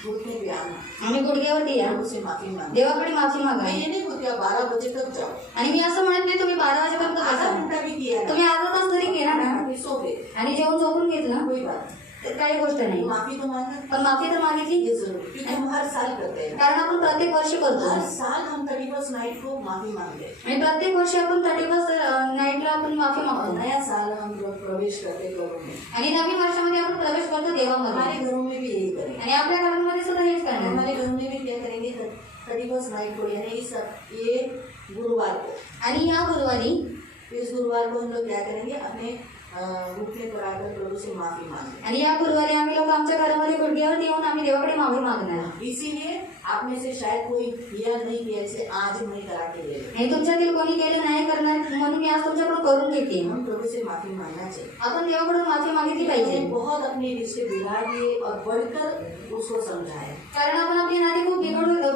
घुटने पे आना आणि गुडघ्यावरती या प्रभु से माफी मांगे देवाकडे माफी मागा मैं ये नहीं बोलती आप 12 बजे तक जाओ आणि मी असं म्हणत नाही तुम्ही 12 वाजेपर्यंत आधा बसा घंटा भी किया ना तुम्ही अर्धा तास जरी केला ना फिर सो गए आणि जेवण झोपून घेतलं कोई बात तर काही गोष्ट नाही माफी तो मांगा पण माफी तर मागितली ये जरूर क्योंकि हम हर साल करते हैं कारण आपण प्रत्येक वर्षी करतो हर साल हम 31 नाइट को माफी मांगते हैं आणि प्रत्येक वर्षी आपण 31 नाईटला आपण माफी और मागतो नया साल हम लोग प्रवेश करते घरों में आणि नवीन वर्षामध्ये आपण प्रवेश करतो देवामध्ये हमारे घरों में भी यही करेंगे आणि आपल्या घरांमध्ये सुद्धा हेच करणार हमारे घरों में भी क्या करेंगे 31 नाइट को यानी ये गुरुवार को आणि या गुरुवारी इस गुरुवार को हम लोग क्या करेंगे अपने घुटने पर आकर प्रभु से माफी मांगे आणि या गुरुवारी आम्ही लोक आमच्या घरामध्ये गुडघ्यावर येऊन आम्ही देवाकडे माफी मागणार इसीलिए आप में से शायद कोई किया नहीं किया इसे आज मैं करा के ले आणि तुमच्यातील कोणी केलं नाही करणार म्हणून मी आज तुमच्याकडून करून घेते हम प्रभु से माफी मांगना चाहिए आपण देवाकडून माफी मागितली पाहिजे हमने बहुत अपने रिश्ते बिगाड़ दिए और बढ़कर उसको समझाए कारण आपण आपली नाती खूप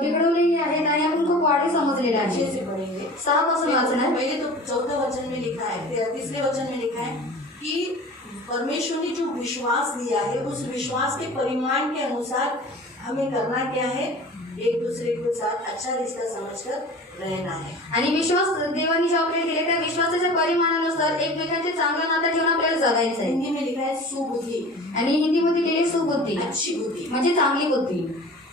बिघडवलेली आहेत आणि आपण खूप वाढी समजलेले अच्छे आहे से पढ़ेंगे 6 पासून वाचणार पहले तो 4 वचन में लिखा है फिर 3 वचन में लिखा है कि परमेश्वर ने जो विश्वास दिया है उस विश्वास के परिमाण के अनुसार हमें करना क्या है एक दूसरे के साथ अच्छा रिश्ता समझकर रहना है आणि विश्वास देवानी जो आपल्याला दिले त्या विश्वासाच्या परिमाणानुसार एकमेकांचे चांगलं नातं ठेवून आपल्याला जगायचं आहे हिंदी में लिखा है सुबुद्धि। आणि हिंदीमध्ये लिहिले सुबुद्धी अच्छी बुद्धि। म्हणजे चांगली बुद्धी।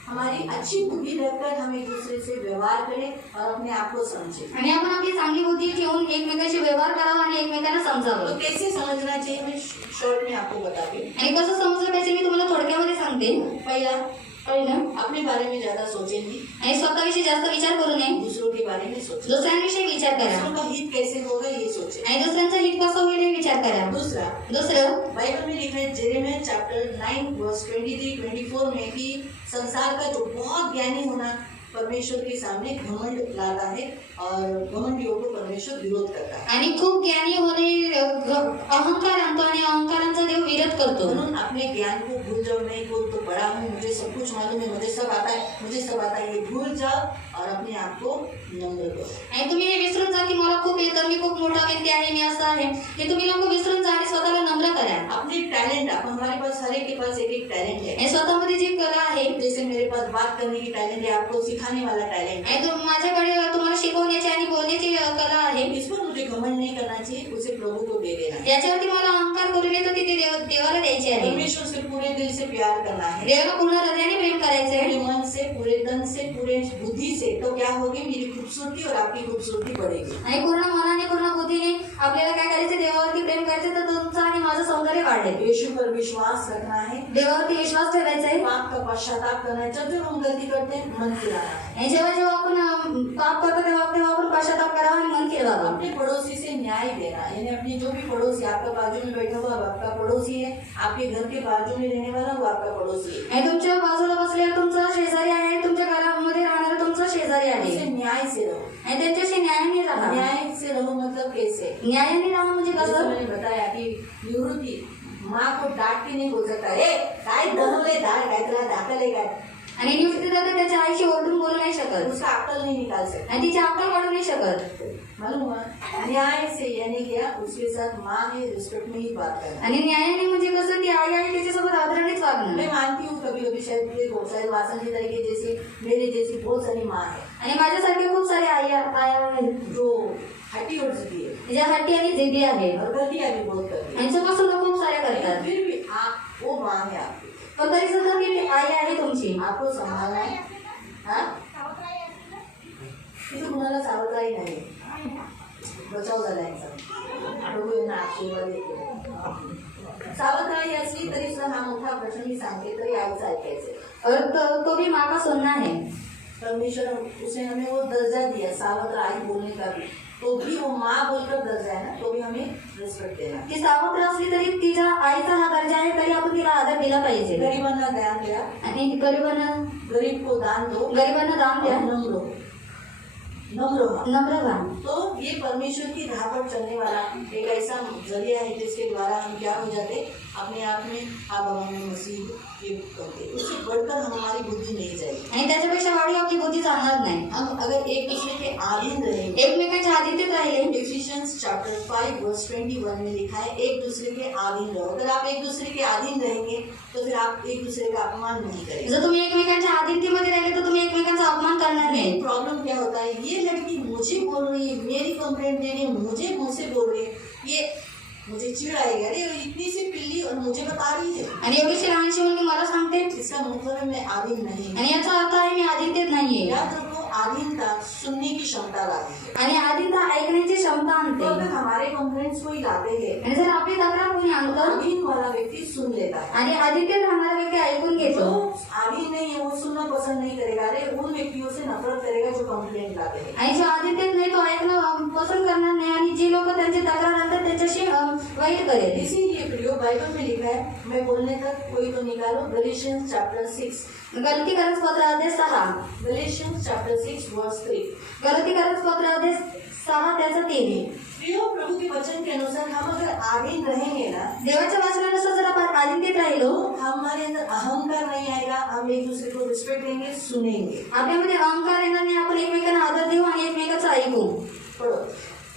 हमारी अच्छी बुद्धि रखकर हम एक दूसरे से व्यवहार करें और अपने आप को समझें। आणि आपण आपली चांगली बुद्धी ठेवून एकमेकांशी व्यवहार करावा आणि एकमेकांना तो समजावं। कैसे समझना चाहिए मैं शॉर्ट में आपको बताती हूँ। आणि कसं समजलं पाहिजे मी तुम्हाला थोडक्यामध्ये सांगते। पहिलं अपने बारे में ज्यादा सोचेंगे, आणि स्वतःविषयी जास्त विचार करू नये, दूसरों के बारे में सोचें। दुसऱ्यांविषयी विचार करा दूसरों का हित कैसे होगा ये सोचें। आणि दुसऱ्यांचं हित कसं होईल हे विचार करा। दूसरा, दुसरं बाइबल में लिखा है जेरेमिया चैप्टर 9 वर्स 23-24 में कि संसार का जो बहुत ज्ञानी होना परमेश्वर के सामने घमंड लाता है और घमंडियों को परमेश्वर विरोध करता है। आणि खूप ज्ञानी होणे अहंकार आणतो आणि अहंकारांचा देव विरोध करतो। म्हणून अपने ज्ञान को भूल जाओ, मैं बहुत तो बड़ा हूँ, मुझे सब कुछ मालूम है, मुझे सब आता है, मुझे सब आता है, ये भूल जाओ और अपने आप को नम्र करो। आणि तुम्ही हे विसरून जा की मला खूप येतं, मी खूप मोठा व्यक्ती आहे, मी असं आहे, हे तुम्ही लोक विसरून जा आणि स्वतःला नम्र करा। अपने टैलेंट, हमारे पास हर एक के पास एक एक टैलेंट है। आणि स्वतःमध्ये जी कला आहे, जैसे मेरे पास बात करने की टैलेंट है, आपको सिखाने वाला टैलेंट है। आणि माझ्याकडे तुम्हाला शिकवण्याची आणि बोलण्याची कला आहे। इस पर मुझे घमंड नहीं करना चाहिए, उसे प्रभु को दे देना है। याच्यावरती मला अहंकार करू नये तर तिथे देवाला द्यायची आहे। परमेश्वर से पूरे दिल से प्यार करना है, देवाला पूर्ण हृदयाने प्रेम करायचं आहे, पूरे मन से, पूरे तन से, पूरे बुद्धि से। तो क्या होगी, मेरी खूबसूरती और आपकी खूबसूरती बढ़ेगी। आणि पूर्ण मनाने पूर्ण बुद्धीने आपल्याला काय करायचं, देवावरती प्रेम करायचं, तर तुमचं आणि माझं सौंदर्य वाढेल। यीशु पर विश्वास रखना है, देवावरती विश्वास ठेवायचा आहे। पाप का पश्चाताप करना है। जब जब हम गलती करते हैं मन फिराना है। आणि जेव्हा जेव्हा आपण पाप करतो तेव्हा आपण पश्चाताप करावा आणि मन फिरवावं। अपने पड़ोसी से न्याय देना, यानी अपनी जो भी पड़ोसी, आपका बाजू में बैठा हुआ आपका पड़ोसी है, आपके घर के बाजू में रहने वाला वो आपका पड़ोसी है। आणि तुमच्या बाजूला बसलेला तुमचा शेजारी आहे, तुमच्या घरामध्ये राहणारा तुमचा शेजारी आहे, उसे न्याय से रहो। आणि त्यांच्याशी न्यायाने राहा। न्याय से रहो मतलब कैसे? न्यायाने राहा म्हणजे जैसे कसं? मैंने बताया कि निवृत्ति माँ को डांट के नहीं बोल सकता, ए काय दहले दाळ काय तुला दाखल आहे काय? आणि निवृत्ती दादा त्याच्या आईशी ओरडून बोलू नाही शकत उसका अक्कल नहीं निकाल सकता। आणि तिची अक्कल काढू नाही शकत। मालूम हुआ? न्याय से यानी क्या, उसके साथ माँ है रिस्पेक्ट में ही बात करना। आणि न्यायाने म्हणजे कसं, ती आई आहे त्याच्यासोबत आदरानेच मैं वागणं। मानती हूँ कभी कभी शायद वासन जी तरीके जैसे मेरे जैसी बहुत सारी माँ है आणि माझ्यासारखे खूप सारे आया आहेत जो हट्टी और जिद्दी है ज्या हट्टी आणि जिद्दी आहे, और गलतियाँ भी बहुत करती है, यांच्यापासून सुद्धा खूप साऱ्या लेकिन करतात। फिर भी आप वो माँ है आपकी, पण तरी सुद्धा ती आई आहे तुमची। आपको संभालना है। हाँ, तिथं कुणाला सावत्राई नाही, बचाव झाला यांचा, प्रभू यांना आशीर्वाद देतो। सावत्राई असली तरी सुद्धा हा मोठा प्रश्न मी सांगते तरी आईचं ऐकायचंय। और तो भी माँ का सुनना है। परमेश्वर उसने हमें वो दर्जा दिया सावत्र आई बोलने का भी, तो भी वो माँ बोलकर दर्जा है ना, तो भी हमें रिस्पेक्ट देना। ती सावत्र असली तरी तिच्या आईचा हा दर्जा आहे, तरी आपण तिला आदर दिला पाहिजे। गरीबांना ध्यान द्या, आणि गरिबांना गरीब को दान दो, दान द्या, नम्र हो। नम्र व्हा। तो ये परमेश्वर की राह पर चलने वाला एक ऐसा जरिया है जिसके द्वारा हम क्या हो जाते, अपने आप में बाबा में मसीह ये करते, उससे बढ़कर हमारी बुद्धि नहीं जाएगी। आणि त्याच्यापेक्षा वाढी आपली बुद्धी चालणार नाही। हम अगर एक दूसरे के अधीन रहेंगे, एकमेकांच्या आधीन राहिले। इफिशियंस चैप्टर 5 वर्स 21 में लिखा है एक दूसरे के अधीन रहो। अगर आप एक दूसरे के अधीन रहेंगे तो फिर आप एक दूसरे का अपमान नहीं करेंगे। जर तुम्ही एकमेकांच्या आधीनतेमध्ये राहिले तर तुम्ही एकमेकांचा अपमान करणार नाही। प्रॉब्लम क्या होता है, ये लड़की मुझे बोल रही है, मेरी कंप्लेंट दे रही है, मुझे मुझसे बोल रही है, ये मुझे चिढ़ आएगा, अरे इतनी सी पिल्ली और मुझे बता रही है। आणि एवढीशी लहानशी मुलगी मला सांगते, इसका मतलब है मैं आधीन नहीं। आणि याचा अर्थ आहे मी आधीनतेत नाहीये। याद रखो, आधीनता सुनने की क्षमता लाती है। आणि आधीनता ऐकण्याची क्षमता तो आणते। अगर हमारे कंप्लेंट्स कोई लाते हैं, आणि जर आपली तक्रार कोणी आणतं आधीन वाला व्यक्ति सुन लेता है। आणि आधीनतेत राहणारा व्यक्ती ऐकून घेतो, जो आधीन नहीं है वो सुनना पसंद नहीं करेगा, अरे उन व्यक्तियों से नफरत करेगा जो कंप्लेंट लाते हैं। आणि जो आधीनतेत नाही तो ऐकणं पसंद करणार नाही, आणि जी लोक त्यांची तक्रार आणतात त्याच्याशी वाईट करेल। इसीलिए प्रियो बाइबल में लिखा है, मैं बोलने तक कोई तो निकालो, गलेशियंस चैप्टर 6, गलतीकरक पत्र अध्याय 6, गलेशियंस चैप्टर 6 वर्स 3। गलतीकरक पत्र अध्याय 6 त्याचा 3। प्रियो प्रभु के वचन के अनुसार हम अगर आधीन रहेंगे ना, देवाच्या वचनानुसार जर आपण आधीनतेत राहिलो, तो हमारे अंदर अहंकार नहीं आएगा, हम एक दूसरे को रिस्पेक्ट देंगे, सुनेंगे। आपल्यामध्ये अहंकार येणार नाही, आपण एकमेकांना आदर देऊ आणि एकमेकांचं ऐकू। पढ़ो,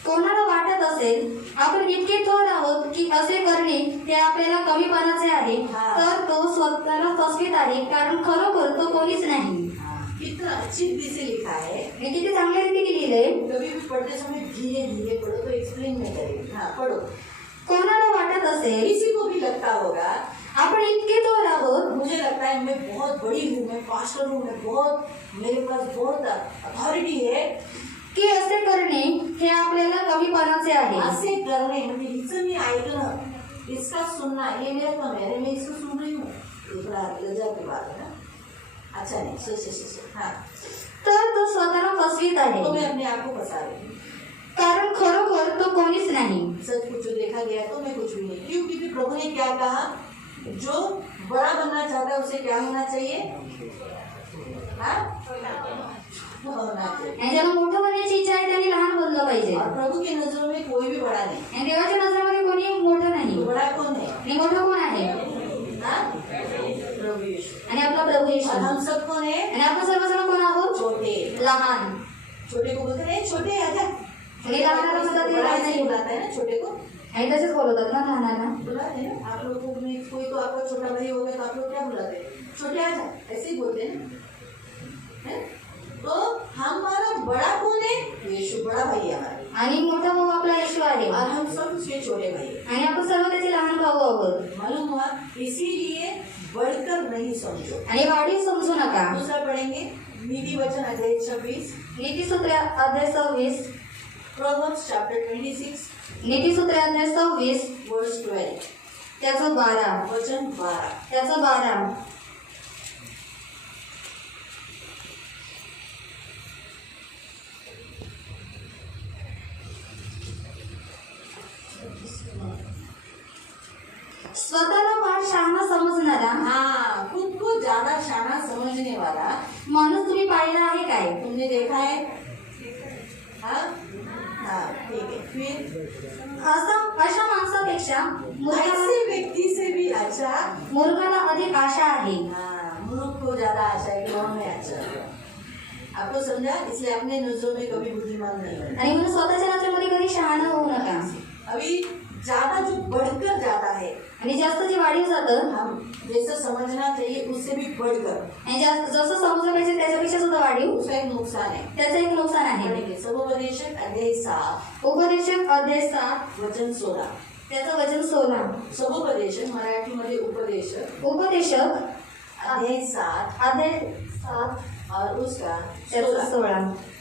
कोणाला वाटत असेल आपण इतके थोर आहोत की असे करणे ते आपल्याला कमीपणाचे आहे, तर तो स्वतःला फसवीत आहे, कारण खरोखर तो कोणीच नाही। कितना अच्छी रीति से लिखा है। हे किती चांगल्या रीतीने लिहिलंय। कभी भी पढ़ते समय धीरे धीरे पढ़ो तो एक्सप्लेन नहीं करेगी। हाँ पढ़ो। कोणाला वाटत असेल, किसी को भी लगता लगता होगा आपण इतके थोर आहोत मुझे लगता है मैं बहुत बड़ी हूँ, मैं पास्टर हूँ, मैं बहुत मेरे पास बहुत अथॉरिटी है की असे करणे हे आपल्याला कमीपणाचे आहे. ऐसे करने म्हणजे हिचं मी ऐकणं, इसका सुनना ये मेरा कम है, मैं इसको सुन रही हूँ, इतना लज्जा की बात है ना. अच्छा नहीं हाँ तर तो स्वतःला फसवीत आहे, तो मैं अपने आप को फंसा रही हूँ. कारण खरोखर तो कोणीच नाही. सच कुछ जो देखा गया तो मैं कुछ भी नहीं, क्यों? क्योंकि प्रभु ने क्या कहा, जो बड़ा बनना चाहता है उसे क्या होना चाहिए, हाँ होना चाहिए. आणि ज्याला मोठं बनण्याची इच्छा आहे त्यांनी लहान बनलं पाहिजे. और प्रभु की नजरों में कोई भी बड़ा नहीं. आणि देवाच्या नजरेमध्ये कोणी मोठं नाही. तो बड़ा कौन है? आणि मोठं कोण आहे? हाँ? प्रभु यीशु. आणि आपला प्रभू येशू. और हम सब कौन है? आणि आपण सर्वजण कोण आहोत? छोटे. लहान. छोटे को बोलते हैं छोटे आजा. आणि लहानाला म्हणतात ते बड़ा लहान नहीं नाही. बुलाता है ना छोटे को, आणि तसेच बोलवतात ना लहानाला. बुलाते हैं ना. आप लोगों को भी कोई तो आपका छोटा भाई हो गया तो आप लोग क्या बुलाते हैं? छोटे आजा, ऐसे ही बोलते हैं ना. हैं? तो हमारा बड़ा कौन है? यीशु बड़ा भाई है हमारा, आणि मोठा भाऊ आपला येशू आहे. और हम सब उसके छोटे भाई हैं. आणि आपण सर्व त्याचे लहान भाऊ आहोत. मालूम हुआ? इसीलिए बढ़कर नहीं समझो. आणि वाढीव समजू नका. दूसरा पढ़ेंगे नीति वचन अध्याय 26, नीतिसूत्रे अध्याय 26. प्रोवर्ब्स चैप्टर 26 नीतिसूत्रे अध्याय 26 वर्स 12, त्याचं 12. वचन 12. त्याचं 12. स्वतःला फार शहाणा समजणारा हाँ, खुद को ज्यादा शाना समझने वाला माणूस तुम्ही पाहिला आहे काय? तुमने देखा है? हाँ हाँ ठीक है. फिर अशा माणसापेक्षा ऐसे व्यक्ति से भी अच्छा, मूर्खाला अधिक आशा आहे. हाँ मूर्ख को ज्यादा आशा है कि वो हमें अच्छा है. आपको समझा? इसलिए अपने नजरों में कभी बुद्धिमान नहीं होना. आणि म्हणून स्वतःच्या नजरेमध्ये कधी शहाणा होऊ नका. अभी ज्यादा जो बढ़कर जाता है, आणि जास्त जे वाढीव जातं हम जैसा समझना चाहिए उससे भी बढ़कर, आणि जास्त जसं समजलं पाहिजे त्याच्यापेक्षा सुद्धा वाढीव, उसका एक नुकसान है. त्याचं एक नुकसान आहे. पढ़ेंगे समुपदेशक अध्याय 7 उपदेशक अध्याय 7 वचन 16. त्याचं वचन 16. समुपदेशक मराठीमध्ये उपदेशक उपदेशक अध्याय 7 अध्याय 7 और उसका त्याचं 16. 16.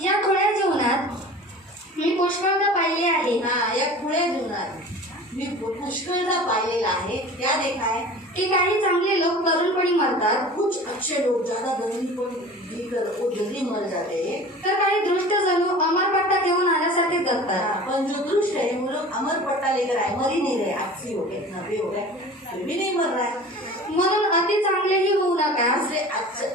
या खुल्या जीवनात मी पुष्कळदा पाहिली आहे हा, या खुल्या जीवनात मी पुष्कळदा पाहिलेला आहे. क्या देखा है? की काही चांगले लोक तरुणपणी मरतात, कुछ अच्छे लोग ज्यादा धनी पण जीकर वो जल्दी मर जाते हैं. तर काही दृष्ट जणू अमरपट्टा घेऊन आल्यासारखे जगतात. हाँ, पर जो दुष्ट है वो लोग अमर पट्टा लेकर आए, मर ही नहीं रहे. 80 हो गए, 90 हो गए, फिर भी नहीं मर रहा है. म्हणून अति चांगलेही होऊ नका. इसलिए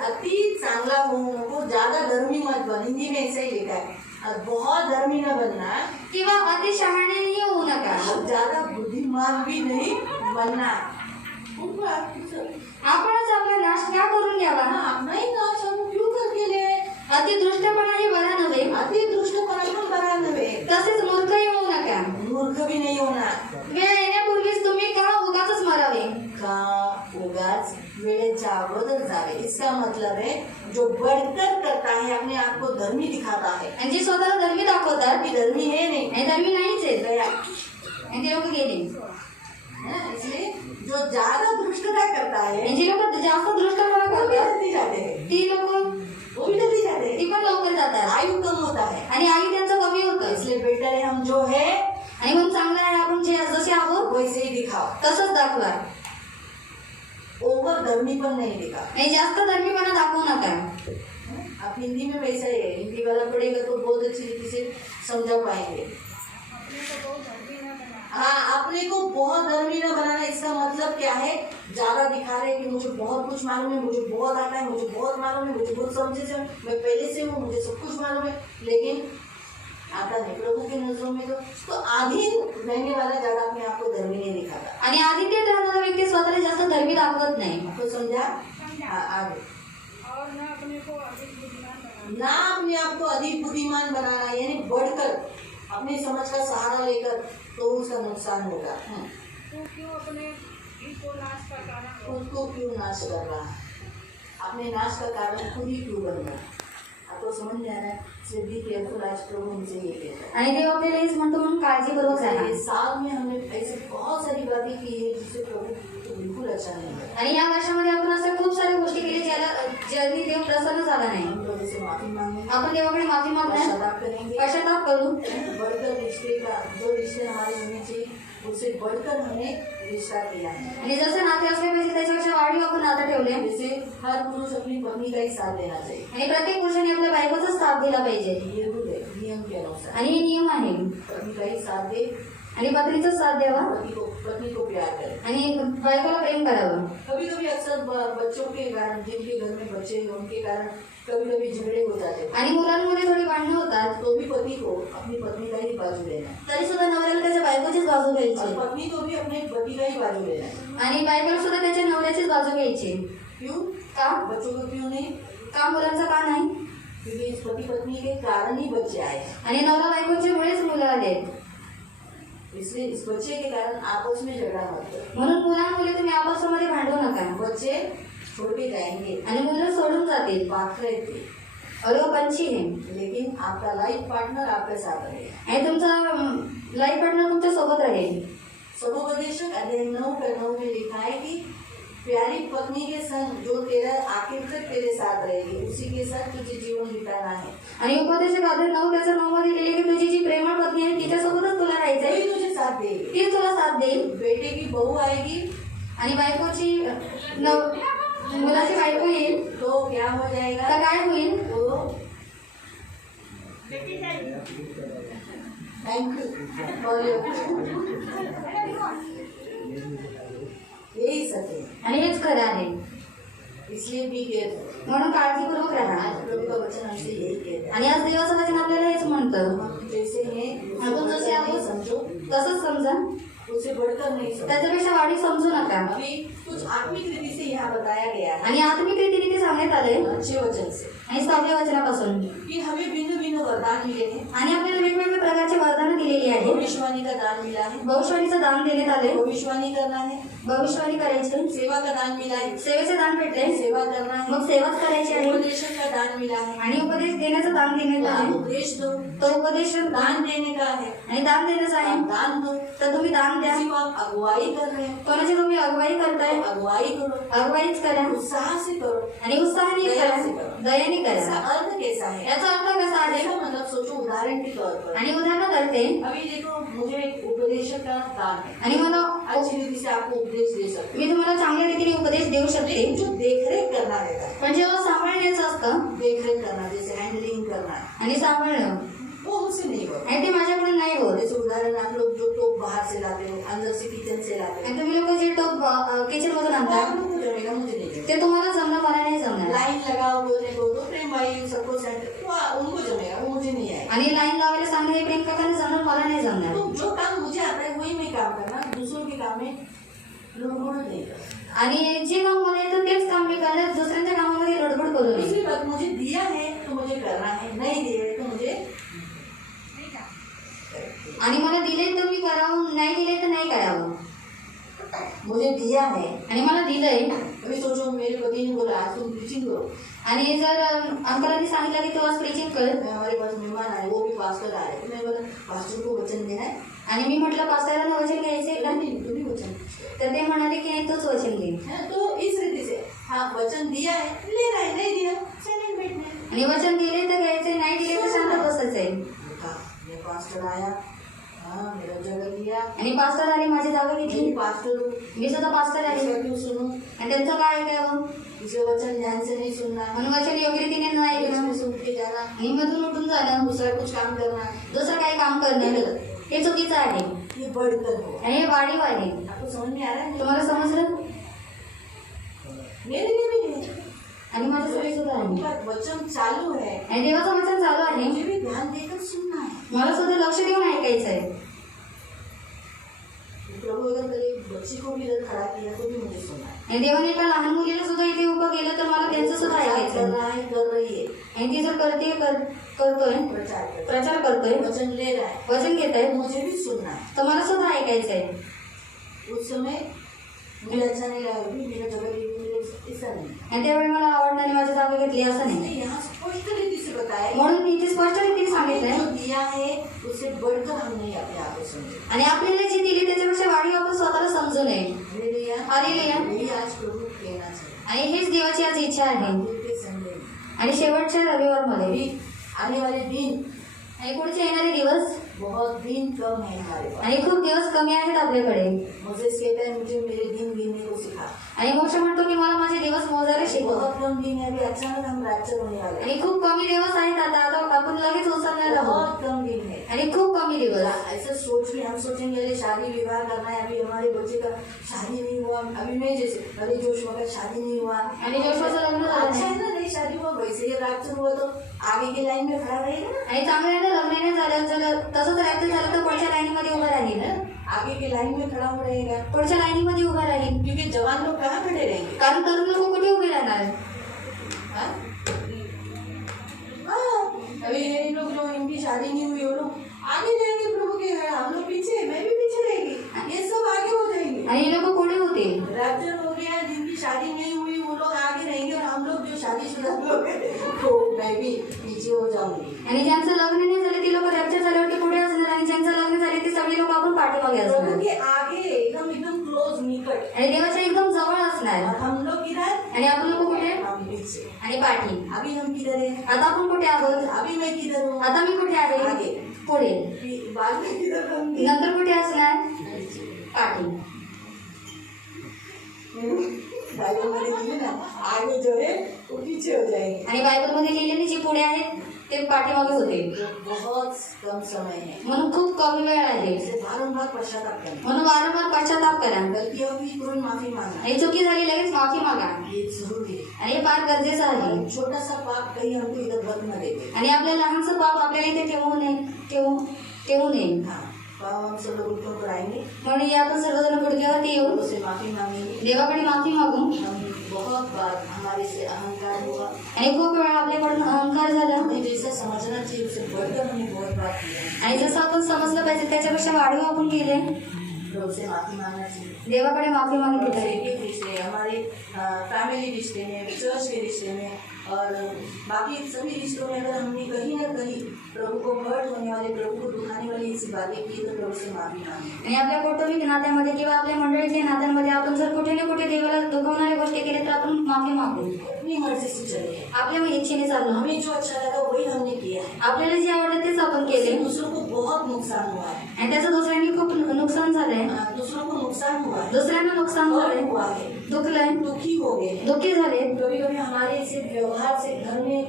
अति चांगला होने को ज्यादा धर्मी मत बन. हिंदी में ऐसा ही लिखा है, और बहुत धर्मी न बनना किंवा अति शहाणेही होऊ नका. और ज्यादा बुद्धिमान भी नहीं बनना. आपणच आपला नाश का करून घ्यावा. अपना ही नाश हम क्यों करके ले? अति दृष्टपणाही बरा नव्हे, अति दृष्टपणा पण बरा नव्हे. तसेच मूर्खही होऊ नका. मूर्ख भी नहीं होना. वेळ येण्यापूर्वीच तुम्ही का उगाचच मरावे. का उगाच वेळेच्या अगोदर जावे. इसका मतलब है जो बढ़कर करता है अपने आप को धर्मी दिखाता है, आणि जे स्वतःला धर्मी दाखवतात अभी धर्मी है नहीं, आणि धर्मी नाहीच आहेत, गया. आणि ते लोक गेले. हाँ, इसलिए जो ज्यादा दुष्टता करता है आणि जे लोक जास्त दृष्टपणा वो भी करतात जल्दी जाते हैं, ती लोक वो भी जल्दी जाते हैं. ती पण लवकर जातात आयु कम होता है. आणि आई त्यांचं कमी होतं. इसलिए बेटर है हम जो है आणि म्हणून चांगलं आहे आपण जे जसे आहोत वैसे ही दिखाओ. तसंच दाखवा. ओवर धर्मी पण नहीं दिखा. आणि जास्त धर्मीपणा दाखवू नका. आप हिंदी में वैसा ही है, हिंदी वाला पढ़ेगा तो बहुत अच्छी रीति से समझा पाएंगे. हाँ, अपने को बहुत धर्मी न बनाना. इसका मतलब क्या है? ज्यादा दिखा रहे कि मुझे बहुत कुछ मालूम है, मुझे बहुत आता है, मुझे बहुत मालूम है, मुझे बहुत समझे से मैं पहले से हूँ, मुझे सब कुछ मालूम है, लेकिन आता नहीं. प्रभु की नजरों में तो आधीन रहने वाला ज्यादा अपने आप को धर्मी नहीं दिखाता. आणि आदित्यत राहणारा व्यक्ती स्वतःला जास्त धर्मी दाखवत नाही. आपको समझा? हाँ, आगे. और न अपने को अधिक बुद्धिमान बनाना. ना अपने आप को अधिक बुद्धिमान बनाना, यानी बढ़कर अपनी समझ का सहारा लेकर, तो उसका नुकसान होगा. तू क्यों अपने ही को नाश का कारण हो? खुद को क्यों नाश कर रहा है? अपने नाश का कारण खुद ही क्यों बन गया? आपको समझ में आ रहा है? इसलिए बी केयरफुल, आज प्रभु हमसे ये कहता है। आणि देव आपल्याला हेच म्हणतो म्हणून काळजीपूर्वक राहा. इस साल में हमने ऐसी बहुत सारी बातें की है जिससे प्रभु को बिल्कुल अच्छा नहीं लगा. आणि या वर्षामध्ये आपण अशा खूप साऱ्या गोष्टी केल्या ज्याने देव प्रसन्न झाला नाही. हम प्रभु से माफी मांगे, आपण देवाकडे माफी मागणार, पश्चाताप करेंगे, पश्चाताप करू. बढ़कर रिश्ते का जो रिश्ते हमारे होने चाहिए उससे बढ़कर हमने रिश्ता किया है. आणि जसं नाते असले पाहिजे त्याच्यापेक्षा वाढीव आपण नातं ठेवले. जैसे हर पुरुष अपनी पत्नी का ही साथ देना चाहिए. आणि प्रत्येक पुरुषाने आपल्या बायकोचा साथ दिला पाहिजे. ये रूल है, नियम के अनुसार. आणि हे नियम आहे. पत्नी का ही साथ दे, आणि पत्नीचा साथ द्यावा पत्नी को प्यार करे. आणि बायकोला प्रेम करावं. कभी कभी अक्सर बच्चों के कारण, जिनके घर में बच्चे हैं उनके कारण कभी कभी झगड़े हो जाते हैं. आणि मुलांमध्ये थोडी भांडणं होतात. तो भी पति को अपनी पत्नी का ही बाजू लेना है. तरी सुद्धा नवऱ्याला त्याच्या बायकोचीच बाजू और घ्यायची पत्नी को भी अपने पति का ही बाजू लेना है. आणि बायकोला सुद्धा त्याच्या नवऱ्याचीच बाजू घ्यायची. क्यों? का? बच्चों को क्यों नहीं? का मुलांचं का नाही? क्योंकि इस पति पत्नी के कारण ही बच्चे आए हैं. आणि नवरा बायकोच्या मुळेच मुलं आले. इसलिए इस बच्चे के कारण आपस में झगड़ा मत करो. म्हणून मुलांमुळे तुम्ही आपसामध्ये भांडू नका. बच्चे छोड़ के जाएंगे, आणि मुलं सोडून जातील. बात थे, और वो पंछी है. लेकिन आपका लाइफ पार्टनर आपके साथ रहेगा. आणि तुमचा लाईफ पार्टनर तुमच्या सोबत राहील. समुपदेशक अध्याय 9 में लिखा है कि प्यारी पत्नी के संग जो तेरा आखिर तक तेरे साथ रहेगी उसी के साथ तुझे जीवन बिताना है. आणि उपदेशक अध्याय 9 त्याचा 9 मध्ये लिहिले की तुझी जी प्रेमळ पत्नी आहे तिच्यासोबतच तुला राहायचंय. वही तुझे साथ देगी. तीच तुला साथ देईल. बेटे की बहू आएगी आणि बायकोची मुलाची बायको येईल तो क्या हो जाएगा? तर काय होईल? तो थैंक यही सत्य है. आणि हेच खरं आहे. इसलिए भी केयरफुल. म्हणून काळजीपूर्वक राहा. आज प्रभु का वचन हमसे यही कहता है. आणि आज देवाचं वचन आपल्याला हेच म्हणतं. हम जैसे हैं आपण जसे नहीं आहोत समझो, तसंच समजा, उससे बढ़कर नहीं समझो. त्याच्यापेक्षा वाढी समजू नका. अभी कुछ आत्मिक रीति से यहाँ बताया गया है, आणि आत्मिक रीतीने ते सांगण्यात आलंय अच्छे वचन से, आणि 7व्या वचनापासून कि हमें भिन्न भिन्न वरदान मिले हैं. आणि आपल्याला वेगवेगळ्या प्रकारचे वरदानं दिलेली आहे. भविष्यवाणी का दान मिला है, भविष्यवाणीचं दान देण्यात आले. भविष्यवाणी करना है. भविष्यवाणी करायची. सेवा का दान मिला है, सेवेचे दान भेटले. सेवा करना है. मग सेवाच करायची आहे. उपदेशक का दान मिला है, आणि उपदेश देण्याचं दान देण्यात आप आले. उपदेश दो. तो उपदेश दान देने का है, आणि दान देण्याचं आहे. आप दान दो. तर तुम्ही दान द्या. किसी को आप अगुवाई कर रहे हैं, कोणाची तुम्ही अगुवाई करताय, तो अगुवाई करो, अगुवाईच करा. उत्साह से करो. आणि उत्साहाने करा, दयाने इसका करा. अर्थ कैसा है? याचा अर्थ कसा आहे? ऐसा मतलब सोचो, उदाहरण के तौर पर आणि उदाहरण करते. अभी देखो, मुझे एक उपदेशक का दान है, आणि मला अच्छी रीति से आपको उपदेश दे सकते मी तुम्हाला चांगल्या रीतीने उपदेश देऊ हैं. शकते. लेकिन जो देखरेख करना रहता है, पण जेव्हा सांभाळण्याचं असतं देखरेख करना, जैसे हैंडलिंग करना, आणि सांभाळणं, वो मुझसे नहीं होता. आणि ते माझ्याकडून नाही होत. जैसे उदाहरण, आप लोग जो टोप बाहर से लाते हो, अंदर से किचन से लाते हो, आणि तुम्ही लोक जे टोप किचन मधून वो आणता आप लोग को जमेगा, मुझे नहीं जमेगा. ते तुम्हाला जमणार, मला नाही जमणार. लाइन लगाओ बोलने को तो प्रेम भाई सबको सेंटर, वो उनको जमेगा, वो मुझे नहीं आएगा. आणि लाईन लावायला सांगणं हे प्रेम काकांना जमणार, मला नाही जमणार. तो जो काम मुझे आता है वही मैं काम करना, दूसरों के काम में लुड़बुड़ नहीं करना. आणि जे काम मला येतं तेच काम मी करणार, दुसऱ्यांच्या कामामध्ये लडबड करू नये. दूसरी बात, मुझे दिया है तो मुझे करना है, नहीं दिया है तो मुझे आणि मला दिले तर मी करावं, नाही दिले तर नाही करावं. मुझे दिया है. आणि मला दिलंय. अभी सोचो, मेरे पति ने बोला आज तुम प्रीचिंग करो. आणि जर अंकलांनी सांगितलं की तू आज प्रीचिंग कर, हमारे पास मेहमान आए, वो भी पास्टर आए, तो मैं बोला पास्टर को वचन देना है. आणि मी म्हटलं पास्टरांना वचन घ्यायचंय का, नहीं, तुम भी वचन. तर ते म्हणाले की नाही तूच वचन घे. है, तो इस रीति से हाँ, वचन दिया है, लेना है, नहीं दिया साइलेंट बैठना है. आणि वचन दिले तर घ्यायचे, नाही दिले तर शांत बसायचंय. ये पास्टर आया, हाँ मेरा जगह लिया, आणि पास्टर आले, माझी जागा घेतली. मैं पास्टर हूँ, मी सुद्धा पास्टर आले. इसका क्यों सुनूं? आणि त्यांचं काय ऐकावं, इसे वचन ध्यान से नहीं सुनना, म्हणून वचन योग्य रीतीने नाही ऐकणं, इसमें सुन के जाना, आणि मधून उठून जाणं, दूसरा कुछ काम करना, दुसरं काही काम करणं, हे चुकीचं आहे. ये बढ़कर हो. आणि हे वाढीव आहे. आपको समझ में आ रहा है? तुम्हाला समजलं? मेरे लिए भी है. आणि माझ्यासाठी सुद्धा आहे. उनका वचन चालू है, आणि देवाचं वचन चालू आहे. मुझे भी ध्यान देकर सुनना है. मला सुद्धा लक्ष देऊन ऐकायचंय. प्रभु अगर मेरे बच्चे को भी इधर खड़ा किया तो भी मुझे सुनना है. आणि देवाने एका लहान मुलीला सुद्धा इथे उभं केलं तर मला त्यांचं सुद्धा कर ऐकायचं. रहा है, कर रही है, आणि ती जर करतोय, प्रचार करतोय, वचन ले रहा है, वचन घेत आहे, मुझे भी सुनना है. तर मला सुद्धा ऐकायचंय. उस समय मुझे अच्छा नहीं लगा, मेरा जगह ली, मेरे ऐसा नहीं आणि त्यावेळी मला आवडणारी माझी जागा घेतली असं नाही. नहीं, यहाँ स्पष्ट रीति से बताया है, म्हणून इथे स्पष्ट रीतीने सांगितलंय जो दिया है उससे बढ़कर हम नहीं अपने आप को समझे. आणि आपल्याला जी दिली त्याच्यापेक्षा वाढीव आपण स्वतःला समजू नये. हालेलुया. हालेलुया. यही आज प्रभु कहना चाहिए. आणि हीच देवाची आज इच्छा आहे. आगे संडे में. आणि शेवटच्या रविवारमध्ये अभी आने वाले दिन आणि पुढचे येणारे दिवस बहुत दिन कम है हमारे पास. आणि खूप दिवस कमी आहेत आपल्याकडे. मोसेस कहता है मुझे मेरे दिन गिनने को सिखा. आणि मोशे म्हणतो की मला माझे दिवस मोजायला शिकव. बहुत कम दिन है, अभी अचानक हम रैप्चर होने वाले हैं. आणि खूप कमी दिवस आहेत आता आपण लगेच उचलणार आहोत. बहुत कम दिन है. आणि खूप कमी दिवस. ऐसा सोच में हम सोचेंगे अरे शादी विवाह करना है, अभी हमारे बच्चे का शादी नहीं हुआ. अभी मैं जैसे अरे जोशुआ का शादी नहीं हुआ. आणि जोशुआचं लग्न झालं अच्छा है नाही. ना, नहीं शादी हुआ, वैसे ही रैप्चर हुआ तो आगे की लाइन में खड़ा रहेगा ना. आणि चांगल्याने लग्न नाही झालं जर तसंच रॅप्चर झालं तर पुढच्या लाईनीमध्ये उभा राहील. आगे की लाइन में खड़ा हो रहेगा. पुढच्या लाईनीमध्ये उभा राहील. क्योंकि जवान लोग कहाँ खड़े रहेंगे. कारण तरुण लोक कुठे उभे राहणार. हाँ? हाँ, अभी ये लोग जो इनकी शादी नहीं हुई वो लोग आगे जाएंगे प्रभु के घर, हम लोग पीछे, मैं भी पीछे रहेगी. ये सब आगे हो जाएंगे. आणि हे लोक पुढे होतील. रैप्चर हो गया, जिनकी शादी नहीं हुई वो लोग आगे रहेंगे और हम लोग जो शादीशुदा लोग हैं तो मैं भी पीछे हो जाऊंगी. आणि ज्यांचं लग्न नाही झालं ती लोक रॅप्चर झाल्यावरती पुढे असणार आणि ज्यांचं लग्न झाले ते सगळे लोक आपण पाठीमागे प्रभु असणार के आगे एकदम एकदम क्लोज निकट. आणि देवाच्या एकदम जवळ असणार. और हम लोग किधर. आणि आपण लोक कुठे. हम पीछे. आणि पाठी. अभी हम किधर है. आता आपण कुठे आहोत. अभी मैं किधर हूँ. आता मी कुठे आहे. आगे. पुढे. बाद में किधर रहूंगी. नंतर कुठे असणार. पाठी. बाइबल में लिखी ना आगे जो है वो पीछे हो जाएंगे. आणि बायबलमध्ये लिहिलेले जे पुढे आहेत ते पाठीमागे होते. बहुत कम समय है. म्हणून खूप कमी वेळ आहे. इसे बारंबार पश्चाताप करना. म्हणून वारंवार पश्चाताप करा. गलतियों की तुरंत माफी मांगना. आणि चुकी झाली लगेच माफी मागा. ये जरूरी है. आणि हे फार गरजेचं आहे. छोटा सा पाप कहीं हमको इधर बंद न देते. आणि आपलं लहानसं पाप आपल्याला इथे ठेवू नये. हाँ, पाप हम सब लोग ऊपर पर आएंगे. म्हणून या आपण सर्वजण गुडघ्यावरती येऊ. प्रभु से माफी मांगेंगे. देवाकडे माफी मागू. हम बहुत बार हमारे से अहंकार हुआ. आणि खूप वेळा आपल्याकडून अहंकार झाला. हमें जैसा समझना चाहिए उससे बढ़कर हमने बहुत बात किया. आणि जसं आपण समजलं पाहिजे त्याच्यापेक्षा वाढीव आपण केले. प्रभु से माफी मांगना चाहिए. देवाकडे माफी मागितली हमारे पाहिजे. एक रिश्ते, हमारे फैमिली रिश्ते में, चर्च के रिश्ते में और बाकी सभी रिश्तों में अगर हमने कहीं ना कहीं प्रभु को हर्ट होने वाले, प्रभु को दुखाने वाली ऐसी बातें की तो प्रभु से माफी मांगे. आणि आपल्या कौटुंबिक नात्यामध्ये किंवा आपल्या मंडळीच्या नात्यांमध्ये आपण जर कुठे ना कुठे देवाला दुखवणाऱ्या गोष्टी केल्या तर आपण माफी मागू. अपनी मर्जी से चले. आपल्या इच्छेने चाललो. हमें जो अच्छा लगा वही हमने किया है. आपल्याला जे आवडलं तेच आपण केले. दूसरों को बहुत नुकसान हुआ है. आणि त्याचं दुसऱ्यांनी खूप नुकसान झालंय. दूसरों को नुकसान हुआ है. दुसऱ्यांना नुकसान हर्ट झालंय. हुआ है. दुखलंय. दुखी हो गए. दुःखी झाले. कभी कभी हमारे इसे व्यवहार से घर में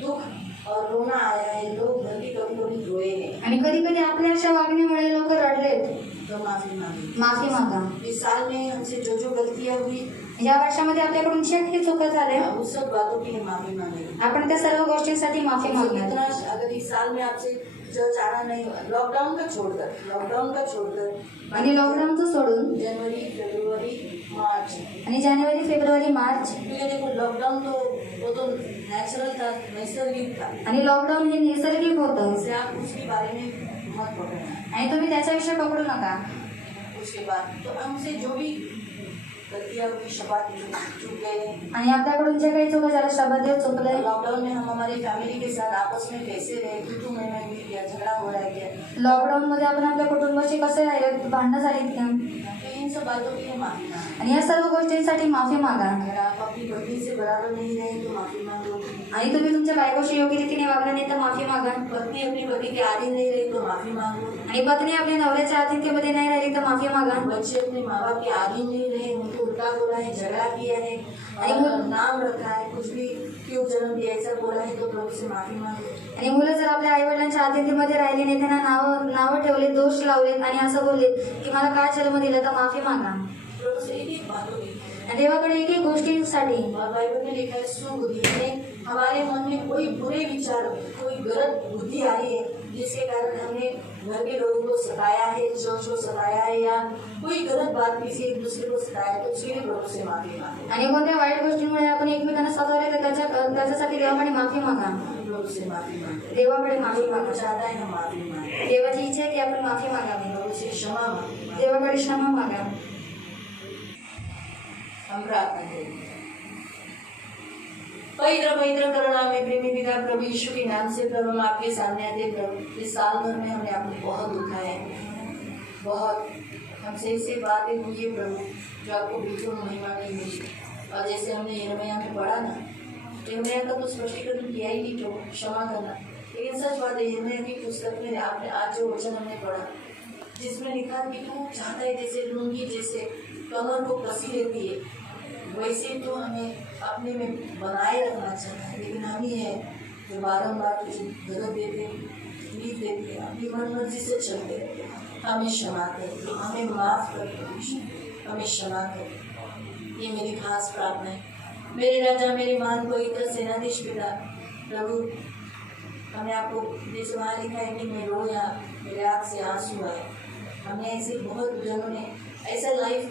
दुख और रोना आया है. लोग घर के कभी कभी रोए हैं. आणि कधी कधी आपल्या अशा वागण्यामुळे लोक रडलेत. तो माफी मांगे. माफी मागा. इस साल में हमसे जो जो गलतियां हुई या वर्षामध्ये आपल्याकडून जे काही चुका झाल्या उस सब बातों के लिए माफी मांगे. आपण त्या सर्व गोष्टींसाठी माफी मागणार. कितना अगर इस साल में आपसे चर्च आना नहीं हुआ, लॉकडाउन का छोड़कर आणि लॉकडाऊनचं सोडून जनवरी, फरवरी, मार्च. आणि जानेवारी, फेब्रुवारी, मार्च. क्योंकि देखो लॉकडाउन तो वो तो नेचुरल था, नैसर्गिक था. आणि लॉकडाऊन हे नैसर्गिक होतं. इससे आप उसके बारे में मत पकड़ना. आणि तुम्ही त्याच्याविषयी पकडू नका. उसके बाद तो हमसे जो भी गलतियां हुई, शबात चूक गए. आणि आपल्याकडून जे काही चुका झाल्या शब्द चुकले. लॉकडाउन में हम हमारी फैमिली के साथ आपस में कैसे रहे, तू मैं भी क्या झगड़ा हो रहा है क्या. लॉकडाऊन मध्ये आपण आपल्या कुटुंबाशी कसे राहिले, भांडणं झालीत का. तो इन सब बातों के लिए माफी मांगे. आणि या सर्व गोष्टींसाठी माफी मागा. अगर आप अपनी पत्नी से बराबर नहीं रहे तो माफी मांगो. आणि तुम्ही तुमच्या बायकोशी योग्य रीतीने वागला नाही तर माफी मागा. पत्नी अपनी पति के आधीन नहीं रही तो माफी मांगो. आणि पत्नी आपल्या नवऱ्याच्या आतिथ्यामध्ये नाही राहिली तर माफी मागा. बच्चे अपने माँ बाप के आधीन नहीं रहे, उनको उल्टा बोला है, झगड़ा किया है और नाम रखा है, कुछ भी क्यों जन्म दिया ऐसा बोला है तो प्रभु से माफी मांगो. आणि मुलं जर आपल्या आई वडिलांच्या आतिथ्यामध्ये राहिले नाही, त्यांना नावं ठेवले, दोष लावलेत आणि असं बोलले की मला काय जन्म दिला तर माफी मागा. प्रभु से एक एक बात होगी. देवाकडे एक एक गोष्टींसाठी. और बाइबल में लिखा है सुबुद्धि में हमारे मन में कोई बुरे विचार, कोई गलत बुद्धि आई है जिसके कारण हमने घर के लोगों को सताया है, चर्च को सताया है या कोई गलत बात किसी एक दूसरे को सताया है तो उसके लिए प्रभु से माफी मांगे. आणि कोणत्या वाईट गोष्टींमुळे आपण एकमेकांना सतावले तर त्याच्यासाठी देवाकडे माफी मागा. प्रभु से माफी मांगे. देवाकडे माफी मागा. चाहता है हम माफी मांगे. देवाची इच्छा आहे की आपण माफी मागावी. प्रभु से क्षमा मांगे. देवाकडे क्षमा मागा. हम प्रार्थना करेंगे. पवित्र पवित्र करुणा में प्रेमी पिता प्रभु यीशु के नाम से प्रभु हम आपके सामने आते प्रभु। इस साल भर में हमने आपको बहुत दुखाया है, बहुत हमसे ऐसी बातें हुई है प्रभु जो आपको बिल्कुल महिमा नहीं मिली। और जैसे हमने यिर्मयाह में पढ़ा ना, यिर्मयाह का तो स्पष्टीकरण किया ही नहीं प्रभु, क्षमा करना। लेकिन सच बात है, यिर्मयाह की पुस्तक में आपने आज जो वचन हमने पढ़ा जिसमें लिखा कि तू चाहता है जैसे लुंगी जैसे कमर को कसी रहती है वैसे तो हमें अपने में बनाए रखना चाहिए, लेकिन हम ही है जो बारम्बार तुझे गलत देते तकलीफ देते अपनी मन मर्जी से चलते रहते। हमें क्षमा कर, हमें माफ कर, हमें क्षमा कर। ये मेरी खास प्रार्थना है मेरे राजा मेरे मान पवित्र सेनाधीश पिता प्रभु। हमने आपको जैसे वहाँ लिखा है कि मैं रोया मेरे आँख से आंसू आए। हमने ऐसे बहुत जनों ने ऐसा लाइफ